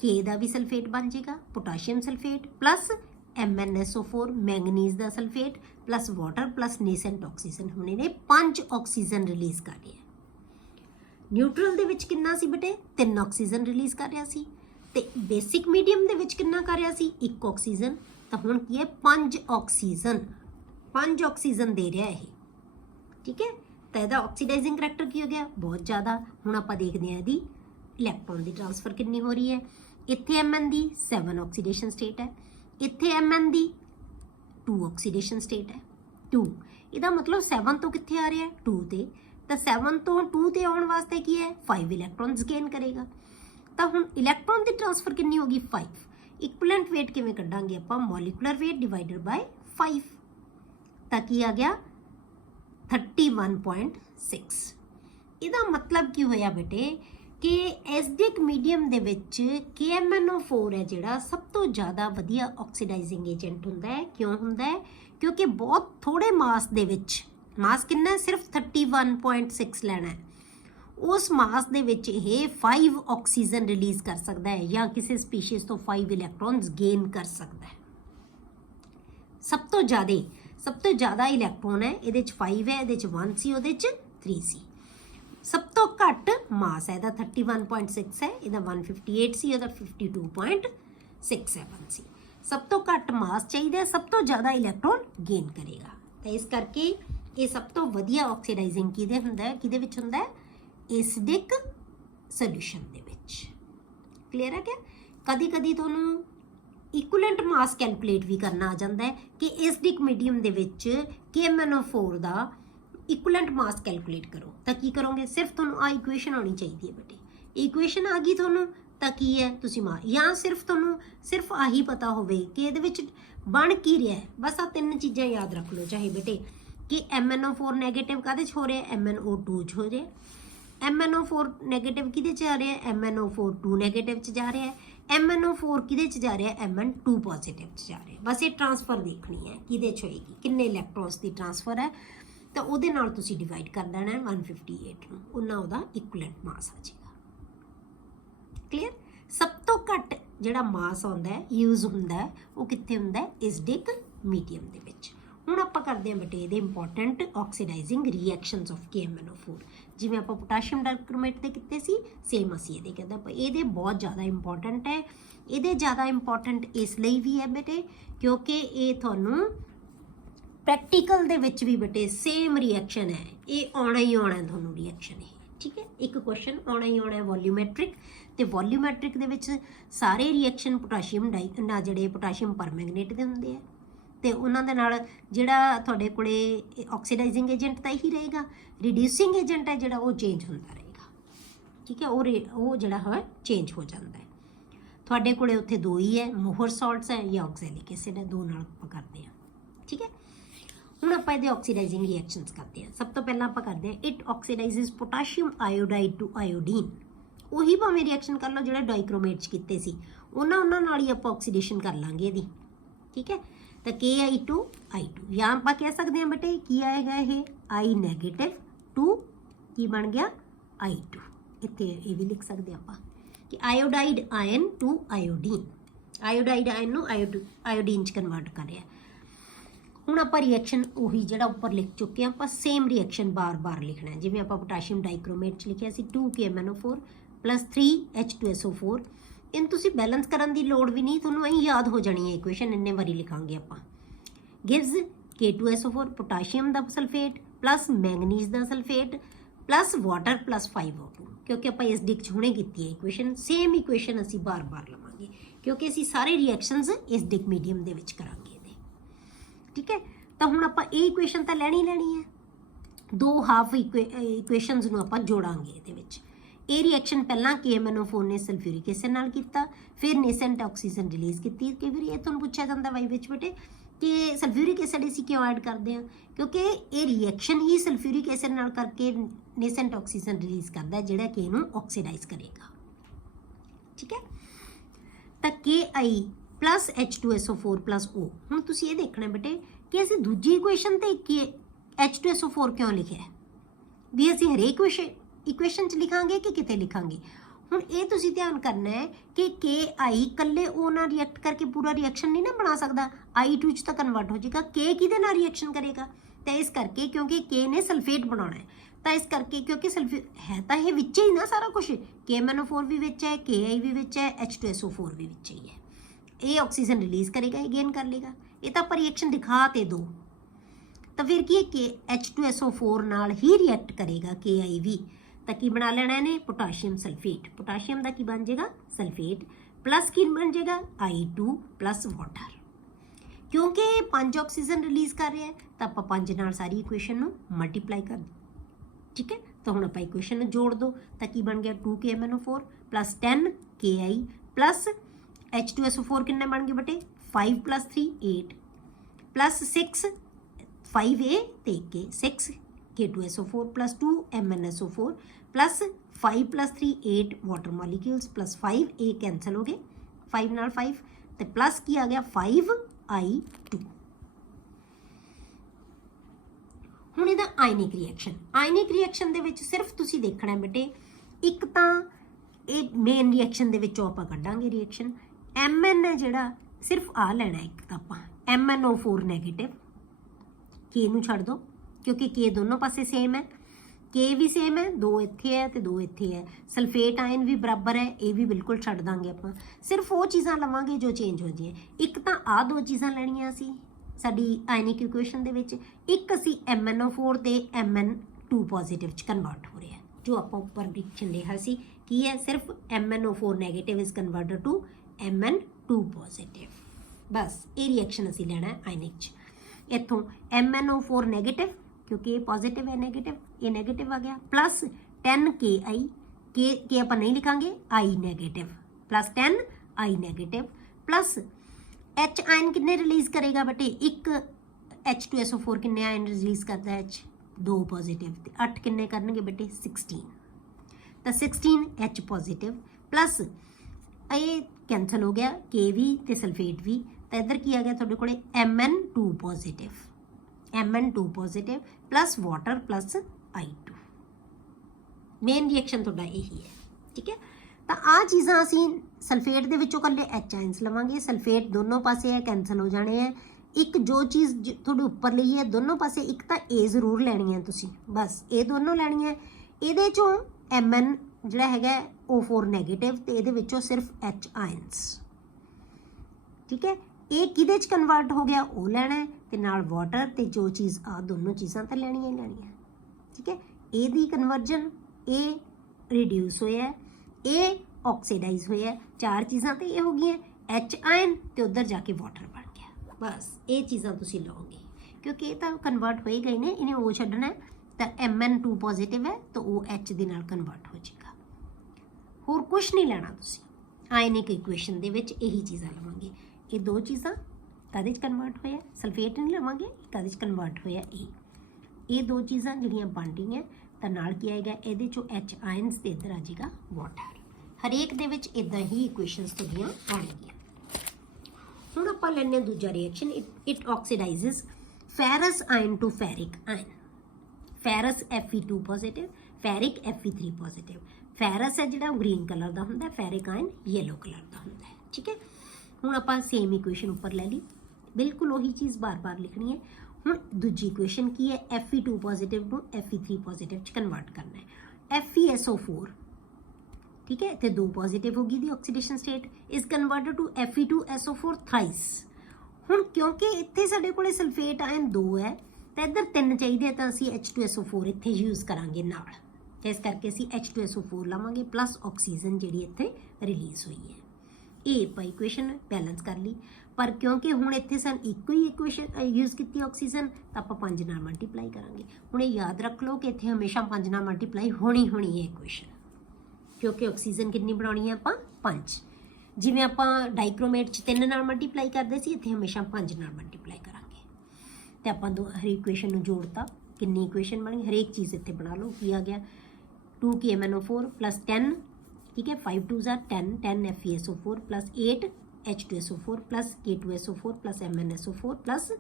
K ਦਾ ਵੀ ਸਲਫੇਟ ਬਣ ਜਾਏਗਾ, ਪੋਟਾਸ਼ੀਅਮ ਸਲਫੇਟ + MnSO4 ਮੈਂਗਨੀਜ਼ ਦਾ ਸਲਫੇਟ + ਵਾਟਰ + ਨੇਸੈਂਟ ਆਕਸੀਜਨ। ਹੁਣ ਇਹਨੇ 5 ਆਕਸੀਜਨ ਰਿਲੀਜ਼ ਕਰ ਰਿਹਾ। ਨਿਊਟਰਲ ਦੇ ਵਿੱਚ ਕਿੰਨਾ ਸੀ ਬੇਟੇ 3 ਆਕਸੀਜਨ ਰਿਲੀਜ਼ ਕਰ ਰਿਹਾ ਸੀ, ਤੇ ਬੇਸਿਕ ਮੀਡੀਅਮ ਦੇ ਵਿੱਚ ਕਿੰਨਾ ਕਰ ਰਿਹਾ ਸੀ 1 ਆਕਸੀਜਨ। ਤਾਂ ਹੁਣ ਕੀ ਹੈ 5 ਆਕਸੀਜਨ ਦੇ ਰਿਹਾ ਇਹ। ਠੀਕ ਹੈ, ਤਾਂ ਇਹਦਾ ਆਕਸੀਡਾਈਜ਼ਿੰਗ ਕਰੈਕਟਰ ਕੀ ਹੋ ਗਿਆ, ਬਹੁਤ ਜ਼ਿਆਦਾ। ਹੁਣ ਆਪਾਂ ਦੇਖਦੇ ਹਾਂ ਇਹਦੀ ਇਲੈਕਟ੍ਰੋਨ ਦੀ ਟ੍ਰਾਂਸਫਰ ਕਿੰਨੀ ਹੋ ਰਹੀ ਹੈ। ਇੱਥੇ Mn ਦੀ 7 ਆਕਸੀਡੇਸ਼ਨ ਸਟੇਟ ਹੈ, ਇੱਥੇ Mn ਦੀ 2 ਆਕਸੀਡੇਸ਼ਨ ਸਟੇਟ ਹੈ 2। ਇਹਦਾ ਮਤਲਬ 7 ਤੋਂ ਕਿੱਥੇ ਆ ਰਿਹਾ 2 ਤੇ। ਤਾਂ 7 ਤੋਂ 2 ਤੇ ਆਉਣ ਵਾਸਤੇ ਕੀ ਹੈ 5 ਇਲੈਕਟ੍ਰੋਨਸ ਗੇਨ ਕਰੇਗਾ। ਤਾਂ ਹੁਣ ਇਲੈਕਟ੍ਰੋਨ ਦੀ ਟ੍ਰਾਂਸਫਰ ਕਿੰਨੀ ਹੋਗੀ 5। ਇਕੁਇਲੈਂਟ weight ਕਿਵੇਂ ਕੱਢਾਂਗੇ ਆਪਾਂ, ਮੋਲੀਕੂਲਰ weight ਡਿਵਾਈਡਡ ਬਾਈ 5। ਤਾਂ ਕੀ ਆ ਗਿਆ 31.6। ਇਹਦਾ ਮਤਲਬ ਕੀ ਹੋਇਆ ਬੇਟੇ ਕਿ ਐਸਿਡਿਕ ਮੀਡੀਅਮ ਦੇ ਵਿੱਚ KMnO4 ਹੈ ਜਿਹੜਾ ਸਭ ਤੋਂ ਜ਼ਿਆਦਾ ਵਧੀਆ ਆਕਸੀਡਾਈਜ਼ਿੰਗ ਏਜੰਟ ਹੁੰਦਾ ਹੈ। ਕਿਉਂ ਹੁੰਦਾ ਹੈ, ਕਿਉਂਕਿ ਬਹੁਤ ਥੋੜੇ ਮਾਸ ਦੇ ਵਿੱਚ, ਮਾਸ ਕਿੰਨਾ ਹੈ ਸਿਰਫ 31.6 ਲੈਣਾ ਹੈ, ਉਸ ਮਾਸ ਦੇ ਵਿੱਚ ਇਹ 5 ਆਕਸੀਜਨ ਰਿਲੀਜ਼ ਕਰ ਸਕਦਾ ਹੈ ਜਾਂ ਕਿਸੇ ਸਪੀਸ਼ੀਜ਼ ਤੋਂ 5 ਇਲੈਕਟ੍ਰੋਨਸ ਗੇਨ ਕਰ ਸਕਦਾ ਹੈ। ਸਭ ਤੋਂ ਜ਼ਿਆਦਾ ਇਲੈਕਟ੍ਰੋਨ ਹੈ ਇਹਦੇ 'ਚ 5 ਹੈ, ਇਹਦੇ 'ਚ 1 ਸੀ, ਉਹਦੇ 'ਚ 3 ਸੀ। ਸਭ ਤੋਂ ਘੱਟ ਮਾਸ ਹੈ ਇਹਦਾ 31.6 ਹੈ, ਇਹਦਾ 158 ਸੀ, ਉਹਦਾ 52.67 ਸੀ। ਸਭ ਤੋਂ ਘੱਟ ਮਾਸ ਚਾਹੀਦਾ, ਸਭ ਤੋਂ ਜ਼ਿਆਦਾ ਇਲੈਕਟ੍ਰੋਨ ਗੇਨ ਕਰੇਗਾ। ਤਾਂ ਇਸ ਕਰਕੇ ਇਹ ਸਭ ਤੋਂ ਵਧੀਆ ਆਕਸੀਡਾਈਜ਼ਿੰਗ ਕਿਹਦੇ ਹੁੰਦਾ ਹੈ, ਕਿਹਦੇ ਵਿੱਚ ਹੁੰਦਾ ਹੈ ਐਸਿਡਿਕ ਸੋਲਿਊਸ਼ਨ ਦੇ ਵਿੱਚ। ਕਲੀਅਰ ਹੈ ਕਿ ਕਦੀ ਤੁਹਾਨੂੰ ਇਕੁਇਲੈਂਟ ਮਾਸ ਕੈਲਕੂਲੇਟ ਵੀ ਕਰਨਾ ਆ ਜਾਂਦਾ ਹੈ ਕਿ ਐਸਿਡਿਕ ਮੀਡੀਅਮ ਦੇ ਵਿੱਚ KMnO4 ਦਾ ਇਕੁਇਲੈਂਟ ਮਾਸ ਕੈਲਕੂਲੇਟ ਕਰੋ। ਤਾਂ ਕੀ ਕਰੋਗੇ, ਸਿਰਫ ਤੁਹਾਨੂੰ ਆ ਇਕੁਏਸ਼ਨ ਆਉਣੀ ਚਾਹੀਦੀ ਹੈ ਬੇਟੇ। ਇਕੁਏਸ਼ਨ ਆ ਗਈ ਤੁਹਾਨੂੰ ਤਾਂ ਕੀ ਹੈ ਤੁਸੀਂ ਜਾਂ ਸਿਰਫ ਤੁਹਾਨੂੰ ਸਿਰਫ ਆਹੀ ਪਤਾ ਹੋਵੇ ਕਿ ਇਹਦੇ ਵਿੱਚ ਬਣ ਕੀ ਰਿਹਾ ਹੈ। ਬਸ ਆ 3 ਚੀਜ਼ਾਂ ਯਾਦ ਰੱਖ ਲਓ ਚਾਹੇ ਬੇਟੇ ਕਿ MnO4 ਨੈਗੇਟਿਵ ਕਾਹਦੇ 'ਚ ਹੋ ਰਿਹਾ, MnO2 'ਚ ਹੋ ਰਿਹਾ। MnO4 ਨੈਗੇਟਿਵ ਕਿਹਦੇ 'ਚ ਜਾ ਰਿਹਾ, MnO4 2 ਨੈਗੇਟਿਵ 'ਚ ਜਾ ਰਿਹਾ ਹੈ। MnO4 ਕਿਹਦੇ 'ਚ ਜਾ ਰਿਹਾ, Mn2 ਪੋਜ਼ਿਟਿਵ 'ਚ ਜਾ ਰਿਹਾ। ਬਸ ਇਹ ਟ੍ਰਾਂਸਫਰ ਦੇਖਣੀ ਹੈ ਕਿਹਦੇ 'ਚ ਹੋਏਗੀ, ਕਿੰਨੇ ਇਲੈਕਟ੍ਰੋਨਸ ਦੀ ਟ੍ਰਾਂਸਫਰ ਹੈ। ਤਾਂ ਉਹਦੇ ਨਾਲ ਤੁਸੀਂ ਡਿਵਾਈਡ ਕਰ ਦੇਣਾ 158 ਨੂੰ, ਉਹਨਾਂ ਉਹਦਾ ਇਕੁਇਲੈਂਟ ਮਾਸ ਆ ਜਾਏਗਾ। ਕਲੀਅਰ। ਸਭ ਤੋਂ ਘੱਟ ਜਿਹੜਾ ਮਾਸ ਆਉਂਦਾ ਹੈ ਯੂਜ਼ ਹੁੰਦਾ ਹੈ ਉਹ ਕਿੱਥੇ ਹੁੰਦਾ ਹੈ, ਐਸਿਡਿਕ ਮੀਡੀਅਮ ਦੇ ਵਿੱਚ। ਹੁਣ ਆਪਾਂ ਕਰਦੇ ਹਾਂ ਬੇਟੇ ਇਹਦੇ ਇੰਪੋਰਟੈਂਟ ਆਕਸੀਡਾਈਜ਼ਿੰਗ ਰਿਐਕਸ਼ਨਸ ਆਫ KMnO4। ਜਿਵੇਂ ਆਪਾਂ ਪੋਟਾਸ਼ੀਅਮ ਡਾਈਕ੍ਰੋਮੇਟ ਤੇ ਕੀਤੇ ਸੀ, ਸੇਮ ਅਸੀਂ ਇਹਦੇ ਕਹਿੰਦਾ ਇਹਦੇ ਬਹੁਤ ਜ਼ਿਆਦਾ ਇੰਪੋਰਟੈਂਟ ਹੈ। ਇਹਦੇ ਜ਼ਿਆਦਾ ਇੰਪੋਰਟੈਂਟ ਇਸ ਲਈ ਵੀ ਹੈ ਬੇਟੇ ਕਿਉਂਕਿ ਇਹ ਤੁਹਾਨੂੰ ਪ੍ਰੈਕਟੀਕਲ ਦੇ ਵਿੱਚ ਵੀ ਬੇਟੇ ਸੇਮ ਰਿਐਕਸ਼ਨ ਹੈ, ਇਹ ਆਉਣਾ ਹੀ ਆਉਣਾ ਤੁਹਾਨੂੰ ਰਿਐਕਸ਼ਨ ਇਹ। ठीक है, एक क्वेश्चन आना ही आना है वॉल्यूमैट्रिक, तो वॉल्यूमैट्रिक दे विच सारे रिएक्शन पोटाशियम डाई ना जिहड़े पोटाशियम परमैंगनेट दे हुंदे आ, तो उन्होंने नाल जिहड़ा तुहाडे कोले ऑक्सीडाइजिंग एजेंट तां ही रहेगा, रिड्यूसिंग एजेंट है जिहड़ा वो चेंज होंदा रहेगा। ठीक है, वो जिहड़ा है चेंज हो जाता है। तुहाडे कोले उत्थे दो ही है, मोहर सॉल्ट्स है या ऑक्सैलिक एसिड है, दो नाल आपां करदे हैं। ठीक है, हुण आपां इहदे ऑक्सीडाइजिंग रिएक्शनस करते हैं। सब तो पहलां आपां करदे हैं it oxidises potassium iodide to iodine. ਉਹੀ ਭਾਵੇਂ रिएक्शन कर लो ਜਿਹੜਾ डाइक्रोमेट च कीते सी, ਉਹਨਾਂ ਨਾਲ ਹੀ ਆਪਾਂ ऑक्सीडेशन कर ਲਾਂਗੇ ਇਹਦੀ। ठीक है, तो Ki2I2 या आप कह सकते हैं बेटे की आएगा ये I नैगेटिव टू की बन गया I2। इतने ये भी लिख सकते आप कि iodide ion to iodine, iodide ion नू आयोडीन च कन्वर्ट कर रहा है। हुण आप रिएक्शन उही जिहड़ा उपर लिख चुके हैं, आप सेम रिएक्शन बार बार लिखना है। जिवें आप पोटाशियम डाइक्रोमेट च लिखिया सी 2KMnO4 + 3H2SO4। इन तुसी बैलेंस करन दी लोड़ भी नहीं, तुहानूं ऐ याद हो जानी है इक्वेशन, इन्ने वारी लिखांगे आपां। गिव्स K2SO4 पोटाशियम दा सल्फेट प्लस मैंगनीज दा sulphate plus water plus 5O2, क्योंकि आपां इस डिक च हुणे कीती है इक्वेशन। सेम इक्वेशन असी बार बार लवांगे क्योंकि असी सारे रिएक्शनस इस डिक मीडियम दे विच करांगे। ठीक है, तो हुण आपां ये इक्वेशन तो लैनी है, दो हाफ इक्वेशनस नूं आपां जोड़ांगे इहदे विच। ये रिएक्शन पहला KMnO4 ने सल्फ्यूरिक एसिड नाल कीता, फिर नेसेंट ऑक्सीजन रिलीज़ की। कई बार ये तुहानूं पुछया जांदा वाई विच बेटे कि सल्फ्यूरिक एसिड असीं क्यों ऐड करते हैं, क्योंकि ये रिएक्शन ही सल्फ्यूरिक एसिड नाल करके नेसेंट ऑक्सीजन रिलीज़ करता है जिहड़ा कि इहनूं ऑक्सीडाइज करेगा। ठीक है, तो Ki plus H2SO4 plus O। हुण तुसीं ये देखना बेटे कि असीं दूजी इक्वेशन ते H2SO4 क्यों लिखिਆ है, भी असीं हरेक इक्वेशन च लिखांगे कि किते लिखांगे। हुण ये तुसीं ध्यान करना है कि Ki कल्ले O नाल रिएक्ट करके पूरा रिएक्शन नहीं ना बना सकदा, I2 च तो कन्वर्ट हो जाएगा। K किहदे नाल रिएक्शन करेगा, तो इस करके क्योंकि K ने सल्फेट बनाना है, तो इस करके क्योंकि सल्फेट है तो ये विच ही ना सारा कुछ, KMnO4 भी विच है, Ki भी विच है, H2SO4 भी विच ही है। ये ऑक्सीजन रिलीज़ करेगा, ये गेन कर लेगा। ये तो आप रिएक्शन दिखाते दो, तो फिर की कि H2SO4 नाल ही रिएक्ट करेगा Ki भी, तो की बना लेना है पोटाशियम सल्फेट। पोटाशियम का की बन जाएगा सल्फेट प्लस की बन जाएगा I2 प्लस वाटर। क्योंकि 5 ऑक्सीजन रिलीज़ कर रहा है तो आप 5 नाल सारी इक्वेशन नूं मल्टीप्लाई कर। ठीक है, तो हुण आप इक्वेशन नूं जोड़ दो, तो की बन गया 2KMnO4 plus 10 Ki plus H2SO4 कितने बन गए बेटे 5 + 3 8 प्लस 6 5A ते K 6 K2SO4 plus 2 MnSO4 plus 5 + 3 8 water molecules plus 5A cancel हो गए, 5 नाल 5 तो प्लस की आ गया 5I2। हुण इहदा आयनिक रिएक्शन दे विच सिर्फ तुसीं देखना है बेटे, एक तां ये मेन रिएक्शन दे विचों आपां कड्डांगे रिएक्शन Mn है जिहड़ा सिर्फ आ लेना एक तां आपां MnO4 नैगेटिव, K नूं छड्ड दो क्योंकि K दोनों पासे सेम है, K भी सेम है, 2 इत्थे है तो 2 इत्थे है, सल्फेट आयन भी बराबर है, ये भी बिल्कुल छड्ड दांगे आपां, सिर्फ वो चीज़ां लवांगे जो चेंज हो जाए। एक तां आ दो चीज़ां लैणियां सी साडी आयनिक इक्वेशन दे विच, एक असी MnO4 ते Mn2 पॉजिटिव च कन्वर्ट हो रहा है, जो आपां उपर रिएक्शन लिखा सी की है सिर्फ MnO4 negative is converted to Mn2 positive. बस ये रिएक्शन असी लेना है आयनिक च। इत्थों MnO4 नैगेटिव क्योंकि ये पॉजिटिव है, नेगेटिव ये नेगेटिव आ गया, प्लस 10 Ki अपन नहीं लिखांगे I negative plus 10 I negative plus H ion कितने रिलीज़ करेगा बेटे, एक H2SO4 कितने आयन रिलीज़ करता है, H 2 पॉजिटिव, 8 कितने करनगे बेटे 16, तो 16 H पॉजिटिव प्लस ये कैंसल हो गया K भी तो सल्फेट भी, तो इधर की आ गया थोड़े को Mn2 positive plus water plus I2। Main reaction थोड़ा यही है। ठीक है, तो आ चीज़ां असीं सल्फेट दे विचों कल्ले H आयंस लवांगे, सल्फेट दोनों पासे है कैंसल हो जाने हैं। एक जो चीज़ थोड़े उपर ली है दोनों पासे, एक तो ए जरूर लैनी है तुसीं, बस ये दोनों लैनी है। ये चों Mn जिहड़ा हैगा O4 नैगेटिव तो ये विचों सिर्फ H आयंस। ठीक है, ये किहदे च कन्वर्ट हो गया वो लैना है, तो नाल वाटर तो जो चीज़ आ दोनों चीज़ां तो लैनियां ही लैनियां। ठीक है, ए दी कन्वर्जन ए रिड्यूस होया, ए ऑक्सीडाइज होया, 4 चीज़ां तो ये हो गई एच आयन तो उधर जाके वाटर बन गया। बस ये चीज़ां तुसीं लओगे क्योंकि ये तो कन्वर्ट होएगा ही ने, इन्हें ओ छड्डना है तो Mn2 पॉजिटिव है तो वो H दे नाल कन्वर्ट हो जाएगा। होर कुछ नहीं लेना तुसीं। आयनिक इक्वेशन दे विच यही चीज़ां लवांगे। ये 2 चीज़ां कदे च कन्वर्ट होया, सल्फेट नहीं लवांगे, कदे च कन्वर्ट होया ये 2 चीज़ां जिहड़ियां बन रहीआं तो नाल की आएगा इहदे चों H आयनस ते इधर आ जाएगा वाटर। हरेक दे विच इदां ही इक्वेशनस तुहाडियां आउणगीਆਂ। हुण आपां लैंदे हां दूजा reaction, it oxidises ferrous ion to ferric ion. Ferrous Fe2 positive, ferric Fe3 positive. Ferrous है जिहड़ा ग्रीन कलर का हुंदा, फेरिक आयन येलो कलर का हुंदा है। ठीक है, हुण आपां सेम इक्वेशन उपर लै ली, बिल्कुल वही चीज़ बार बार लिखनी है। हुण दूजी इक्वेशन की है, Fe2 पॉजिटिव नूं Fe3 पॉजिटिव च कन्वर्ट करना है। FeSO4 ठीक है, तो 2 पॉजिटिव होगी the oxidation state is converted to Fe2SO4 thrice. हुण क्योंकि इत्थे साडे कोले सल्फेट आयन 2 है तो इधर 3 चाहिए तो असीं H2SO4 इत्थे यूज़ करांगे नाल, इस करके असीं H2SO4 लावांगे प्लस ऑक्सीजन जिहड़ी इत्थे रिलीज़ हुई है। ये आपां इक्वेशन बैलेंस कर ली, पर क्योंकि हुण इत्थे सन एक ही इक्वेशन यूज़ की ऑक्सीजन तो आपां 5 नाल मल्टीप्लाई करांगे। हुण याद रख लो कि इत्थे हमेशा 5 नाल मल्टीप्लाई होनी है इक्वेशन, क्योंकि ऑक्सीजन कितनी बनानी है आपां 5। जिवें आपां डाइक्रोमेट 3 नाल मल्टीप्लाई करते सी, इत्थे हमेशा 5 नाल मल्टीप्लाई करांगे। तो आपां हर इक्वेशन नूं जोड़ता, कितनी इक्वेशन बनी, हरेक चीज़ इत्थे बना लो। की आ गया 2 KMnO4 प्लस 10, ठीक है, 5 2 10, 10 FeSO4 plus 8 H2SO4 plus K2SO4 plus MnSO4 plus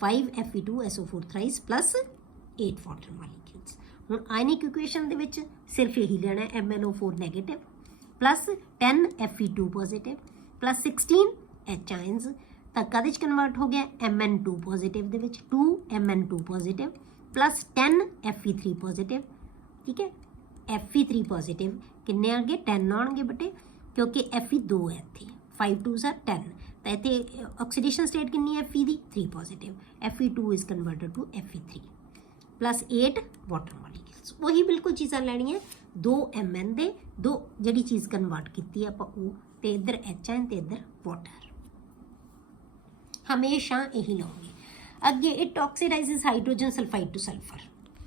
5 Fe2SO4 thrice plus 8 water molecules. हुण आयनिक इक्वेशन दे विच सिर्फ यही लेना है, MnO4 negative plus 10 Fe2 positive plus 16 H ions, तो कदे च कन्वर्ट हो गया Mn2 पॉजिटिव दे विच, 2 Mn2 positive plus 10 Fe3 positive. ठीक है, Fe3 पॉजिटिव किन्ने आएंगे 10 आएंगे बटे, क्योंकि Fe2 है इत्थे, 5 2 10 तो इत्थे ऑक्सीडेशन स्टेट कितनी है Fe दी 3 positive, Fe2 is converted to Fe3 plus 8 water molecules. वही बिल्कुल चीज़ां लैनियां, 2 Mn दे 2 जिहड़ी चीज़ कन्वर्ट की आपां वो, ते इधर H आयन ते इधर वाटर, हमेशा यही लाओगे। अगे it oxidises hydrogen sulphide two sulphur,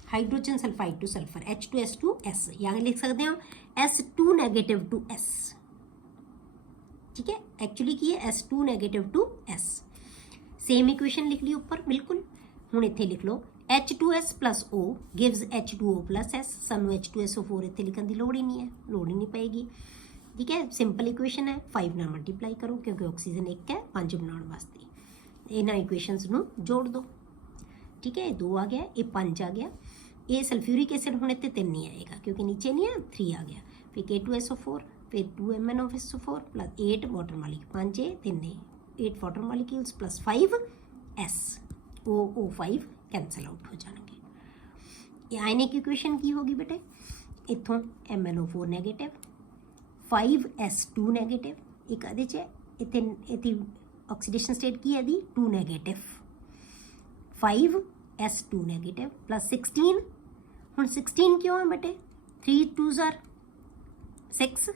hydrogen sulphide two sulphur H2S2S, या लिख सकते हो S2 नेगेटिव टू S। ठीक है, एक्चुअली की है S2 negative to S। Same equation लिख ली ऊपर बिल्कुल। हुण इत्थे लिख लो H2S plus O gives H2O plus S। सानू H2SO4 इत्थे लिखण दी लोड़ ही नहीं है, लोड़ ही नहीं पेगी। ठीक है, सिंपल इक्वेशन है, 5 नाल मल्टीप्लाई करो क्योंकि ऑक्सीजन 1 है 5 बनाने वास्ते। इन्हां इक्वेशनस नू जोड़ दो। ठीक है, 2 आ गया, ये 5 आ गया, ये सल्फ्यूरिक एसिड हुण इत्थे 3 नहीं आएगा क्योंकि नीचे नहीं है, 3 आ गया, फिर K2SO4 फिर 2 MnOSO4 plus 8 water molecule, 5 3 8 water molecules plus 5 S, O5 cancel out हो जाएंगे। ये आयनिक इक्वेशन की होगी बेटे, इत्थों MnO4 नेगेटिव 5S2 नेगेटिव, एक अदे च इत्थे ऑक्सीडेशन स्टेट की है दी 2 नेगेटिव, 5S2 नेगेटिव प्लस 16। हुण 16 क्यों है बेटे, 3 2 6,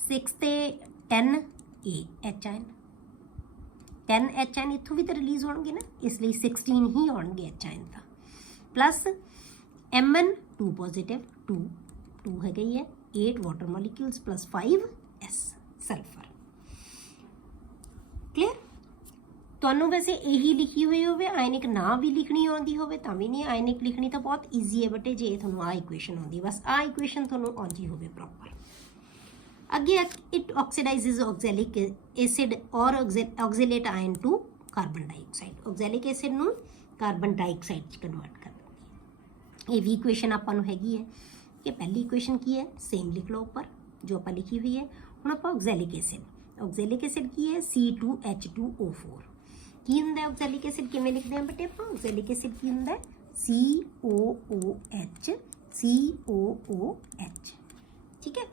6 ते 10 H आयन, 10 H आयन इत्थों भी तो रिलीज़ होंगे ना, इसलिए 16 ही आउणगे H आयन का, प्लस Mn2 पॉजिटिव 2 है गई है 8 water molecules plus 5S sulphur. Clear? ਤੁਹਾਨੂੰ वैसे यही लिखी हुई होवे, आयनिक ना भी लिखनी आती होवे तां भी नहीं, आयनिक लिखनी तो बहुत ईजी है बटे, जे थोनों आ इक्वेशन आती, बस आ इक्वेशन थोनों आती होवे प्रॉपर। अगे इट ऑक्सीडाइजेज ऑक्जेलिक एसिड और oxalate ion to carbon dioxide, oxalic acid नूं कार्बन डाइऑक्साइड च कन्वर्ट कर देती है। ये भी इक्वेशन आपां नूं हैगी है कि पहली इक्वेशन की है, सेम लिख लो ऊपर जो आपां लिखी हुई है। हुण आपां ऑक्जेलिक एसिड की है C2H2O4, की हुंदा ऑक्जेलिक एसिड किवें लिखदे हैं बेटे आपां, ऑक्जेलिक एसिड की हुंदा COOH COOH। ठीक है,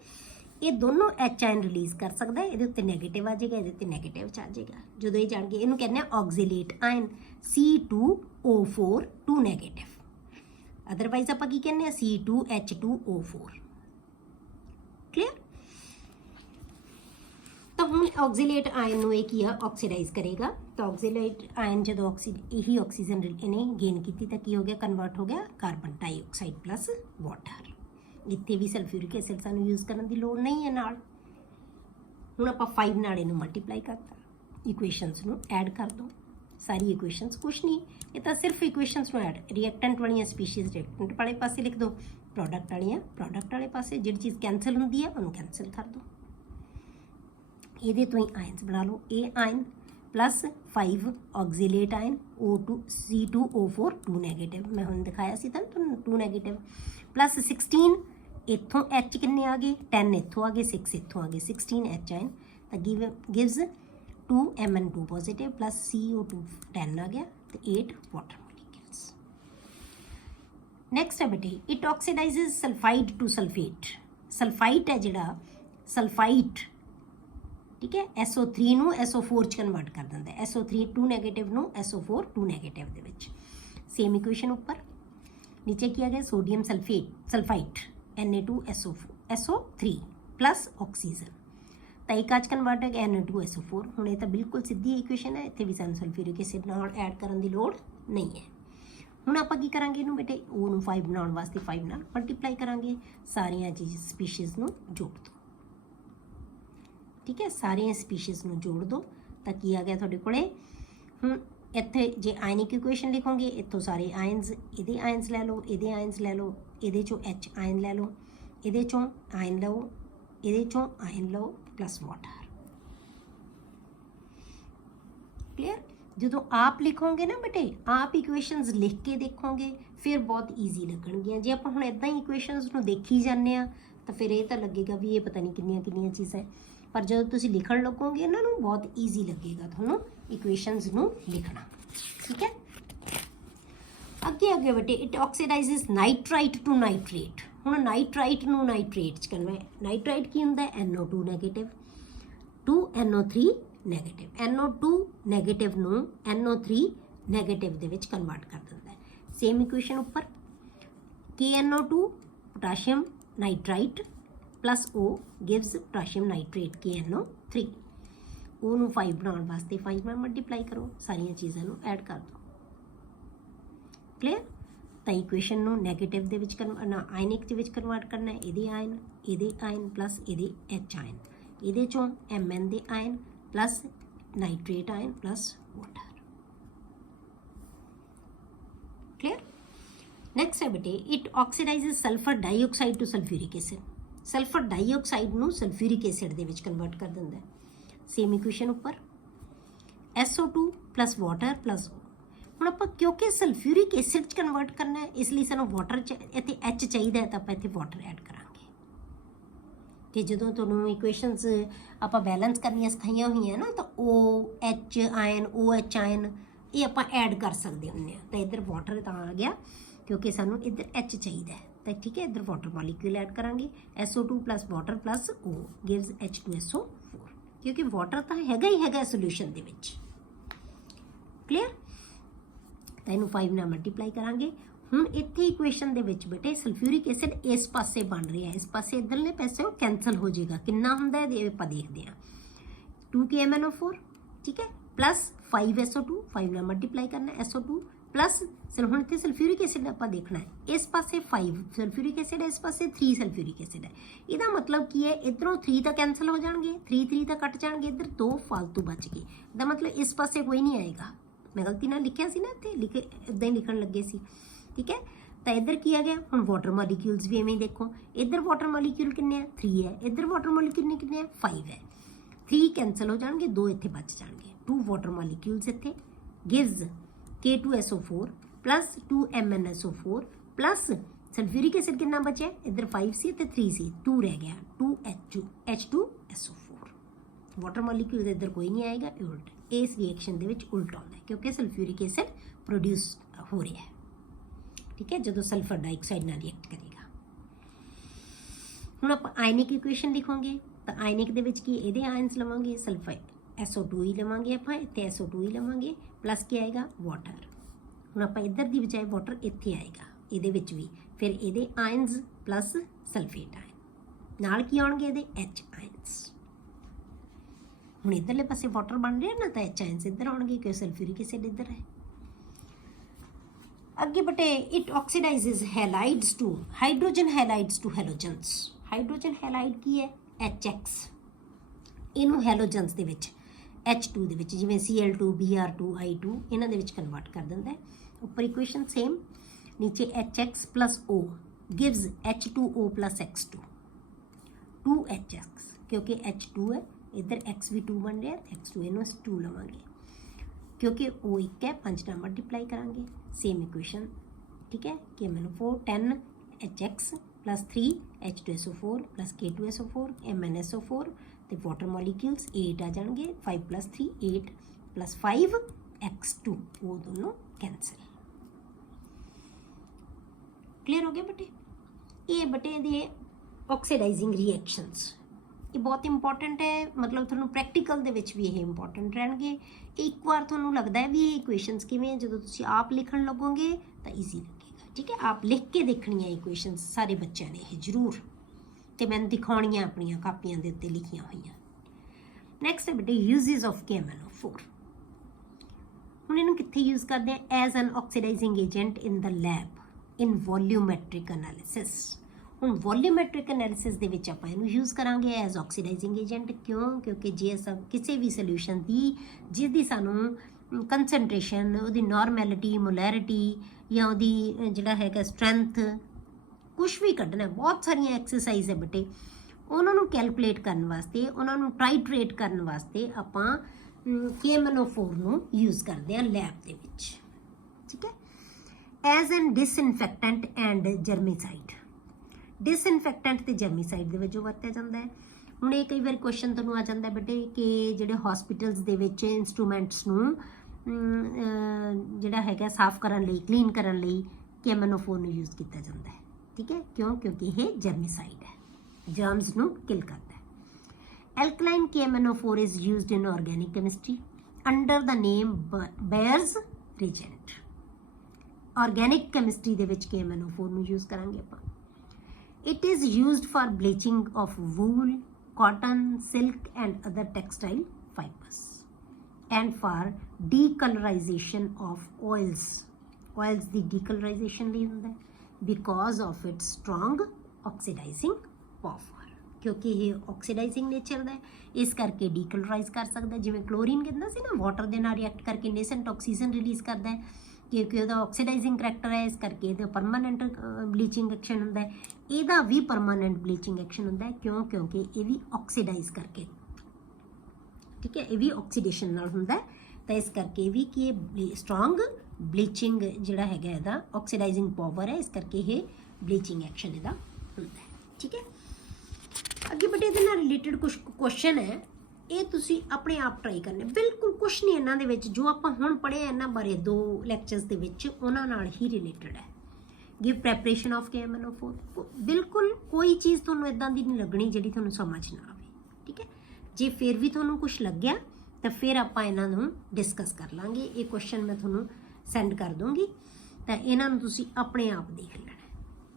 ये दोनों H आयन रिलीज़ कर सकता है, ये नैगेटिव आ जाएगा, ये नैगेटिव आ जाएगा। जो ये जान गए इन्हों कहने oxalate ion C2O4 2 negative, otherwise आप की कहने C2H2O4। क्लियर। तो हम ऑक्सीलेट आयन ਨੂੰ ਇਹ ਕੀ ਆ ਆਕਸੀਡਾਈਜ਼ ਕਰੇਗਾ। ਤਾਂ ਆਕਸੀलेट आयन ਜਦੋਂ यही ऑक्सीजन इन्हें गेन की तो की हो गया कन्वर्ट हो गया कार्बन डाइऑक्साइड प्लस वाटर। इत्थे भी सल्फ्यूरिक एसिड सानू यूज़ करने की लोड़ नहीं है। नाल हुण आपां 5 नाल इहनूं मल्टीप्लाई करता, इक्वेशनस नूं ऐड कर दो। सारी इक्वेशनस कुछ नहीं, ये तो सिर्फ इक्वेशनस नूं ऐड। रिएक्टेंट वाली स्पीशीज़ रिएक्टेंट वाले पासे लिख दो, प्रोडक्ट वाली प्रोडक्ट वाले पासे। जिहड़ी चीज़ कैंसल हुंदी है उन्होंने कैंसल कर दो। ये तो ही आयनस बना लो। ए ion plus 5 oxalate ion O2 C2O4 2 negative. मैं हुण दिखाया सी तुहानूं 2 नैगेटिव प्लस 16 इत्थों H किन्ने आ गए 10 इत्थों आ गए 6 इत्थों आ गए 16 H आयन तो gives 2 Mn2 positive plus CO2 10 आ गया तो 8 वाटर मॉलिक्यूल्स। नेक्स्ट है बेटे it oxidises sulphide to sulphate. Sulphite है जिहड़ा सल्फाइट ठीक है SO3 ਨੂੰ SO4 ਚ ਕਨਵਰਟ ਕਰ ਦਿੰਦਾ ਹੈ। SO3 2 ਨੈਗੇਟਿਵ ਨੂੰ SO4 2 ਨੈਗੇਟਿਵ ਦੇ ਵਿੱਚ। सेम इक्वेशन ऊपर नीचे किया गया sodium sulphite Na2SO3 plus oxygen तो एक आज कन्वर्ट है Na2SO4। हुण ये तो बिल्कुल सीधी इक्वेशन है, इत्थे भी सानूं सल्फ्यूरिक एसिड नाल ऐड करन दी लोड़ नहीं है। हुण आपां की करांगे इहनूं बेटे O ਨੂੰ 5 बनाउण वास्ते 5 नाल मल्टीप्लाई करांगे, सारियां चीज़ स्पीशीज़ नूं जोड़ दो। ठीक है सारिया स्पीशीज़ में जोड़ दो तो की आ गया थोड़े कोले। हुण इत्थे जे आयनिक इक्वेशन लिखोगे इत्थों सारे आयनस इहदे आयनस लै लो, इहदे आयनस लै लो, इहदे चों H आयन लै लो, इहदे चों आयन लो, इहदे चों आयन लो प्लस वाटर। क्लियर। जो आप लिखोगे ना बेटे आप इक्वेशनस लिख के देखोगे फिर बहुत ईजी लगणगियां। जे आप हुण इदां ही इक्वेशनस नूं देखी जाने तो फिर ये तो लगेगा भी ये पता नहीं कितनी कितनी चीज़ां है, पर जो तुम लिखण लगोगे इन्होंने बहुत ईजी लगेगा थोनों इक्वेशनस नूं लिखना। ठीक है अगे अगे बेटे it oxidises nitrite to nitrate. हुण नाइट्राइट नूं नाइट्रेट च कन्वर्ट। नाइट्राइट की हुंदा है NO2 negative to NO3 negative. NO2 negative नूं NO3 नैगेटिव दे विच कन्वर्ट कर दिंदा है। सेम इक्वेशन ऊपर KNO2 potassium nitrite plus O gives potassium nitrate KNO3। O ਨੂੰ 5 बनाने वास्ते 5 ਨਾਲ मल्टीप्लाई करो, सारिया चीज़ों ਨੂੰ ऐड कर दो। क्लियर। तो इक्वेशन ਨੂੰ नैगेटिव ਦੇ ਵਿੱਚ ਨਾ आयनिक ਦੇ ਵਿੱਚ कन्वर्ट करना है। ਇਹਦੇ आयन प्लस ਇਹਦੇ H आयन, ਇਹਦੇ ਚੋਂ Mn ਦੇ ion plus nitrate ion plus water. Clear. Next है बेटे it oxidises sulphur dioxide to sulphuric acid. Sulphur dioxide ਨੂੰ सल्फ्यूरिक एसिड ਦੇ ਵਿੱਚ ਕਨਵਰਟ ਕਰ ਦਿੰਦਾ ਹੈ। सेम इक्वेशन ऊपर SO2 plus water plus O। ਹੁਣ ਆਪਾਂ ਕਿਉਂਕਿ सल्फ्यूरिक एसिड 'ਚ ਕਨਵਰਟ ਕਰਨਾ ਹੈ ਇਸ ਲਈ ਸਾਨੂੰ ਵਾਟਰ ਇੱਥੇ H ਚਾਹੀਦਾ ਹੈ ਤਾਂ ਆਪਾਂ ਇੱਥੇ ਵਾਟਰ ਐਡ ਕਰਾਂਗੇ। ਤੇ ਜਦੋਂ ਤੁਹਾਨੂੰ ਇਕੁਏਸ਼ਨਸ ਆਪਾਂ ਬੈਲੈਂਸ ਕਰਨੀਆਂ ਸਿਖਾਈਆਂ ਹੋਈਆਂ ਨਾ ਤਾਂ OH ਆਇਨ OH ਆਇਨ ਇਹ ਆਪਾਂ ਐਡ ਕਰ ਸਕਦੇ ਹੁੰਦੇ ਆ। ਤਾਂ ਇੱਧਰ ਵਾਟਰ ਤਾਂ ਆ ਗਿਆ क्योंकि सानू इधर H चाहिए तो ठीक है इधर वाटर मॉलिक्यूल ऐड करांगे SO2 plus water plus O gives H2SO4 क्योंकि वाटर तो हैगा ही हैगा सोल्यूशन दे विच। क्लियर। तो इनू 5 नाल मल्टीप्लाई करांगे। हुण इत्थे इक्वेशन दे विच बेटे सल्फ्यूरिक एसिड इस पासे बन रहा है, इस पासे इधरले पासे वो कैंसल हो जाएगा। कितना हुंदा है आपां देखदे हां 2KMnO4 ठीक है प्लस 5SO2 5 नाल मल्टीप्लाई करना SO2 प्लस हुण इत्थे सल्फ्यूरिक एसिड आपां देखना है। इस पासे 5 सल्फ्यूरिक एसिड है, इस पासे 3 सल्फ्यूरिक एसिड है। इहदा मतलब की है इधरों 3 तो कैंसल हो जाएंगे, 3 तो कट जाएंगे, इधर 2 फालतू बच गए। इसका मतलब इस पासे कोई नहीं आएगा। मैं गलती नाल लिखिया सी ना इत्थे लिखे इदां ही लिखण लगे सी। ठीक है तो इधर की आ गया हुण वाटर मॉलिक्यूल्स भी इवें देखो इधर वाटर मॉलिक्यूल कितने हैं 3 है, इधर वाटर मॉलिक्यूल कितने हैं 5 है। 3 कैंसल हो जाएंगे, 2 इत्थे बच जाएंगे। 2 वाटर मॉलिक्यूल्स इत्थे gives K2SO4 plus 2MnSO4 plus sulphuric acid कितना बचे इधर 5 सी तो 3 सी 2 रह गया 2H2SO4। वाटर मॉलिक्यूल इधर कोई नहीं आएगा, उल्ट इस रिएक्शन दे विच उल्ट आउंदा है क्योंकि सल्फ्यूरिक एसिड प्रोड्यूस हो रहा है। ठीक है जो सल्फर डाइऑक्साइड नाल रिएक्ट करेगा। हुण आप आयनिक इक्वेशन लिखोगे तो आयनिक दे विच की इहदे आयनस लवांगे सल्फाइड SO2 ही लवांगे आपां इत्थे SO2 ही लवांगे प्लस क्या आएगा वाटर। हुण आपां इधर दी बजाय वाटर इत्थे आएगा ਇਹਦੇ ਵਿੱਚ ਵੀ ਫਿਰ ਇਹਦੇ ਆਇਨਸ ਪਲੱਸ ਸਲਫੇਟ ਆਇਨ ਨਾਲ ਕੀ ਆਉਣਗੇ ਇਹਦੇ H ਆਇਨਸ। ਹੁਣ ਇੱਧਰਲੇ ਪਾਸੇ ਵਾਟਰ ਬਣ ਰਿਹਾ ਨਾ ਤਾਂ H ਆਇਨਸ ਇੱਧਰ ਆਉਣਗੇ ਕਿਉਂਕਿ ਸਲਫਿਊਰਿਕ ਐਸਿਡ ਇੱਧਰ ਹੈ। ਅੱਗੇ ਬਟੇ it oxidises halides to hydrogen halides to halogens. Hydrogen halide ਕੀ ਹੈ HX, ਇਹਨੂੰ ਹੈਲੋਜਨਸ ਦੇ ਵਿੱਚ H2 ਦੇ ਵਿੱਚ ਜਿਵੇਂ Cl2 Br2 I2 ਇਹਨਾਂ ਦੇ ਵਿੱਚ ਕਨਵਰਟ ਕਰ ਦਿੰਦਾ ਹੈ। ਉੱਪਰ ਇਕੁਏਸ਼ਨ ਸੇਮ, ਨੀਚੇ HX plus O gives H2O plus X2 2HX ਕਿਉਂਕਿ H2 ਹੈ ਇੱਧਰ X ਵੀ 2 ਬਣ ਰਿਹਾ X2 ਇਹਨੂੰ ਅਸੀਂ 2 ਲਵਾਂਗੇ ਕਿਉਂਕਿ O ਇੱਕ ਹੈ 5 ਨਾਲ ਮਲਟੀਪਲਾਈ ਕਰਾਂਗੇ ਸੇਮ ਇਕੁਏਸ਼ਨ ਠੀਕ ਹੈ ਕਿ ਮੈਨੂੰ 4 10 HX plus 3 H2SO4 plus K2SO4 MnSO4 ਤੇ ਵਾਟਰ ਮੋਲੀਕਿਊਲਸ 8 ਆ ਜਾਣਗੇ 5 plus 3 8 plus 5 X2 ਉਹ ਦੋਨੋਂ ਕੈਂਸਲ। ਕਲੀਅਰ ਹੋ ਗਿਆ ਬੇਟੇ। ਇਹ ਬੇਟੇ ਦੇ ਆਕਸੀਡਾਈਜ਼ਿੰਗ ਰਿਐਕਸ਼ਨਸ ਇਹ ਬਹੁਤ ਇੰਪੋਰਟੈਂਟ ਹੈ, ਮਤਲਬ ਤੁਹਾਨੂੰ ਪ੍ਰੈਕਟੀਕਲ ਦੇ ਵਿੱਚ ਵੀ ਇਹ ਇੰਪੋਰਟੈਂਟ ਰਹਿਣਗੇ। ਇੱਕ ਵਾਰ ਤੁਹਾਨੂੰ ਲੱਗਦਾ ਹੈ ਵੀ ਇਹ ਇਕੁਏਸ਼ਨਸ ਕਿਵੇਂ ਜਦੋਂ ਤੁਸੀਂ ਆਪ ਲਿਖਣ ਲੱਗੋਗੇ ਤਾਂ ਈਜ਼ੀ ਲੱਗੇਗਾ ਠੀਕ ਹੈ। ਆਪ ਲਿਖ ਕੇ ਦੇਖਣੀਆਂ ਇਕੁਏਸ਼ਨਸ ਸਾਰੇ ਬੱਚਿਆਂ ਨੇ ਇਹ ਜ਼ਰੂਰ ਤੇ ਮੈਨੂੰ ਦਿਖਾਉਣੀਆਂ ਆਪਣੀਆਂ ਕਾਪੀਆਂ ਦੇ ਉੱਤੇ ਲਿਖੀਆਂ ਹੋਈਆਂ। ਨੈਕਸਟ ਹੈ ਬੇਟੇ ਯੂਜ਼ਸ ਆਫ KMnO4। ਹੁਣ ਇਹਨੂੰ ਕਿੱਥੇ ਯੂਜ਼ ਕਰਦੇ ਆ as an oxidising agent in the lab in volumetric analysis. ਹੁਣ ਵੋਲਿਊਮੈਟ੍ਰਿਕ ਐਨਾਲਿਸਿਸ ਦੇ ਵਿੱਚ ਆਪਾਂ ਇਹਨੂੰ ਯੂਜ਼ ਕਰਾਂਗੇ ਐਜ਼ ਆਕਸੀਡਾਈਜ਼ਿੰਗ ਏਜੰਟ। ਕਿਉਂ? ਕਿਉਂਕਿ ਜੇ ਅਸੀਂ ਕਿਸੇ ਵੀ ਸੋਲਿਊਸ਼ਨ ਦੀ ਜਿਹਦੀ ਸਾਨੂੰ ਕੰਸਨਟ੍ਰੇਸ਼ਨ ਉਹਦੀ ਨੋਰਮੈਲਿਟੀ ਮੋਲੈਰਿਟੀ ਜਾਂ ਉਹਦੀ ਜਿਹੜਾ ਹੈਗਾ ਸਟਰੈਂਥ ਕੁਛ ਵੀ ਕੱਢਣਾ ਬਹੁਤ ਸਾਰੀਆਂ ਐਕਸਰਸਾਈਜ਼ ਹੈ ਬੇਟੇ ਉਹਨਾਂ ਨੂੰ ਕੈਲਕੂਲੇਟ ਕਰਨ ਵਾਸਤੇ ਉਹਨਾਂ ਨੂੰ ਟਾਈਟਰੇਟ ਕਰਨ ਵਾਸਤੇ ਆਪਾਂ KMnO4 ਨੂੰ ਯੂਜ਼ ਕਰਦੇ ਹਾਂ ਲੈਬ ਦੇ ਵਿੱਚ ਠੀਕ ਹੈ। As an ਡਿਸਇਨਫੈਕਟੈਂਟ and ਜਰਮੀਸਾਈਡ। ਡਿਸਇਨਫੈਕਟੈਂਟ ਤੇ ਜਰਮੀਸਾਈਡ ਦੇ ਵਜੋਂ ਵਰਤਿਆ ਜਾਂਦਾ ਹੈ। ਹੁਣ ਇਹ ਕਈ ਵਾਰ ਕੁਐਸਚਨ ਤੁਹਾਨੂੰ ਆ ਜਾਂਦਾ ਬੇਟੇ ਕਿ ਜਿਹੜੇ ਹਸਪੀਟਲਸ ਦੇ ਵਿੱਚ ਇੰਸਟਰੂਮੈਂਟਸ ਨੂੰ ਜਿਹੜਾ ਹੈਗਾ ਸਾਫ਼ ਕਰਨ ਲਈ ਕਲੀਨ ਕਰਨ ਲਈ KMnO4 ਨੂੰ ਯੂਜ਼ ਕੀਤਾ ਜਾਂਦਾ ਹੈ ਠੀਕ ਹੈ। ਕਿਉਂ? ਕਿਉਂਕਿ ਇਹ ਜਰਮੀਸਾਈਡ ਹੈ ਜਰਮਸ ਨੂੰ ਕਿਲ ਕਰਦਾ ਹੈ। Alkaline KMnO4 is used in organic chemistry under the name Bayer's reagent. Organic chemistry ਦੇ ਵਿੱਚ KMnO4 ਨੂੰ use ਕਰਾਂਗੇ ਆਪਾਂ। It is used for bleaching of wool, cotton, silk and other textile fibers and for decolorization of oils. Oils the decolorization ਲਈ ਹੁੰਦਾ ਹੈ because of its strong oxidizing power. ਕਿਉਂਕਿ ਇਹ ਆਕਸੀਡਾਈਜ਼ਿੰਗ ਨੇਚਰ ਦਾ ਹੈ ਇਸ ਕਰਕੇ ਡੀਕਲਰਾਈਜ਼ ਕਰ ਸਕਦਾ। ਜਿਵੇਂ ਕਲੋਰੀਨ ਕਹਿੰਦਾ ਸੀ ਨਾ ਵਾਟਰ ਦੇ ਨਾਲ ਰਿਐਕਟ ਕਰਕੇ ਨੇਸੈਂਟ ਆਕਸੀਜਨ ਰਿਲੀਜ਼ ਕਰਦਾ ਹੈ ਕਿਉਂਕਿ ਉਹਦਾ ਆਕਸੀਡਾਈਜ਼ਿੰਗ ਕਰੈਕਟਰ ਹੈ ਇਸ ਕਰਕੇ ਇਹਦਾ ਪਰਮਾਨੈਂਟ ਬਲੀਚਿੰਗ ਐਕਸ਼ਨ ਹੁੰਦਾ ਹੈ। ਇਹਦਾ ਵੀ ਪਰਮਾਨੈਂਟ ਬਲੀਚਿੰਗ ਐਕਸ਼ਨ ਹੁੰਦਾ ਹੈ ਕਿਉਂ? ਕਿਉਂਕਿ ਇਹ ਵੀ ਆਕਸੀਡਾਈਜ਼ ਕਰਕੇ ਠੀਕ ਹੈ ਇਹ ਵੀ ਆਕਸੀਡੇਸ਼ਨ ਨਾਲ ਹੁੰਦਾ ਹੈ ਤਾਂ ਇਸ ਕਰਕੇ ਵੀ ਕਿ ਇਹ ਸਟਰੋਂਗ ਬਲੀਚਿੰਗ ਜਿਹੜਾ ਹੈਗਾ ਇਹਦਾ ਆਕਸੀਡਾਈਜ਼ਿੰਗ ਪਾਵਰ ਹੈ ਇਸ ਕਰਕੇ ਇਹ ਬਲੀਚਿੰਗ ਐਕਸ਼ਨ ਇਹਦਾ ਹੁੰਦਾ ਹੈ ਠੀਕ ਹੈ। ਅੱਗੇ ਬੇਟੇ ਇਹਦੇ ਨਾਲ ਰਿਲੇਟਡ ਕੁਝ ਕੁਐਸਚਨ ਹੈ ਇਹ ਤੁਸੀਂ ਆਪਣੇ ਆਪ ਟਰਾਈ ਕਰਨੇ ਬਿਲਕੁਲ ਕੁਛ ਨਹੀਂ ਇਹਨਾਂ ਦੇ ਵਿੱਚ ਜੋ ਆਪਾਂ ਹੁਣ ਪੜ੍ਹੇ ਇਹਨਾਂ ਬਾਰੇ 2 ਲੈਕਚਰਸ ਦੇ ਵਿੱਚ ਉਹਨਾਂ ਨਾਲ ਹੀ ਰਿਲੇਟਡ ਹੈ। ਗਿਵ ਪ੍ਰੈਪਰੇਸ਼ਨ ਆਫ KMnO4 ਬਿਲਕੁਲ ਕੋਈ ਚੀਜ਼ ਤੁਹਾਨੂੰ ਇਦਾਂ ਦੀ ਨਹੀਂ ਲੱਗਣੀ ਜਿਹੜੀ ਤੁਹਾਨੂੰ ਸਮਝ ਨਾ ਆਵੇ ਠੀਕ ਹੈ। ਜੇ ਫਿਰ ਵੀ ਤੁਹਾਨੂੰ ਕੁਝ ਲੱਗਿਆ ਤਾਂ ਫਿਰ ਆਪਾਂ ਇਹਨਾਂ ਨੂੰ ਡਿਸਕਸ ਕਰ ਲਾਂਗੇ। ਇਹ ਕੁਐਸਚਨ ਮੈਂ ਤੁਹਾਨੂੰ ਸੈਂਡ ਕਰ ਦੂੰਗੀ ਤਾਂ ਇਹਨਾਂ ਨੂੰ ਤੁਸੀਂ ਆਪਣੇ ਆਪ ਦੇਖ ਲੈਣਾ।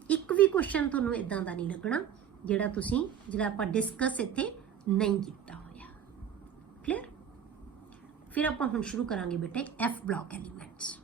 ਇੱਕ ਵੀ ਕੁਐਸਚਨ ਤੁਹਾਨੂੰ ਇਦਾਂ ਦਾ ਨਹੀਂ ਲੱਗਣਾ ਜਿਹੜਾ ਆਪਾਂ ਡਿਸਕਸ ਇੱਥੇ ਨਹੀਂ ਕੀਤਾ ਹੋਇਆ। ਕਲੀਅਰ? ਫਿਰ ਆਪਾਂ ਹੁਣ ਸ਼ੁਰੂ ਕਰਾਂਗੇ ਬੇਟੇ F ਬਲੌਕ ਐਲੀਮੈਂਟਸ।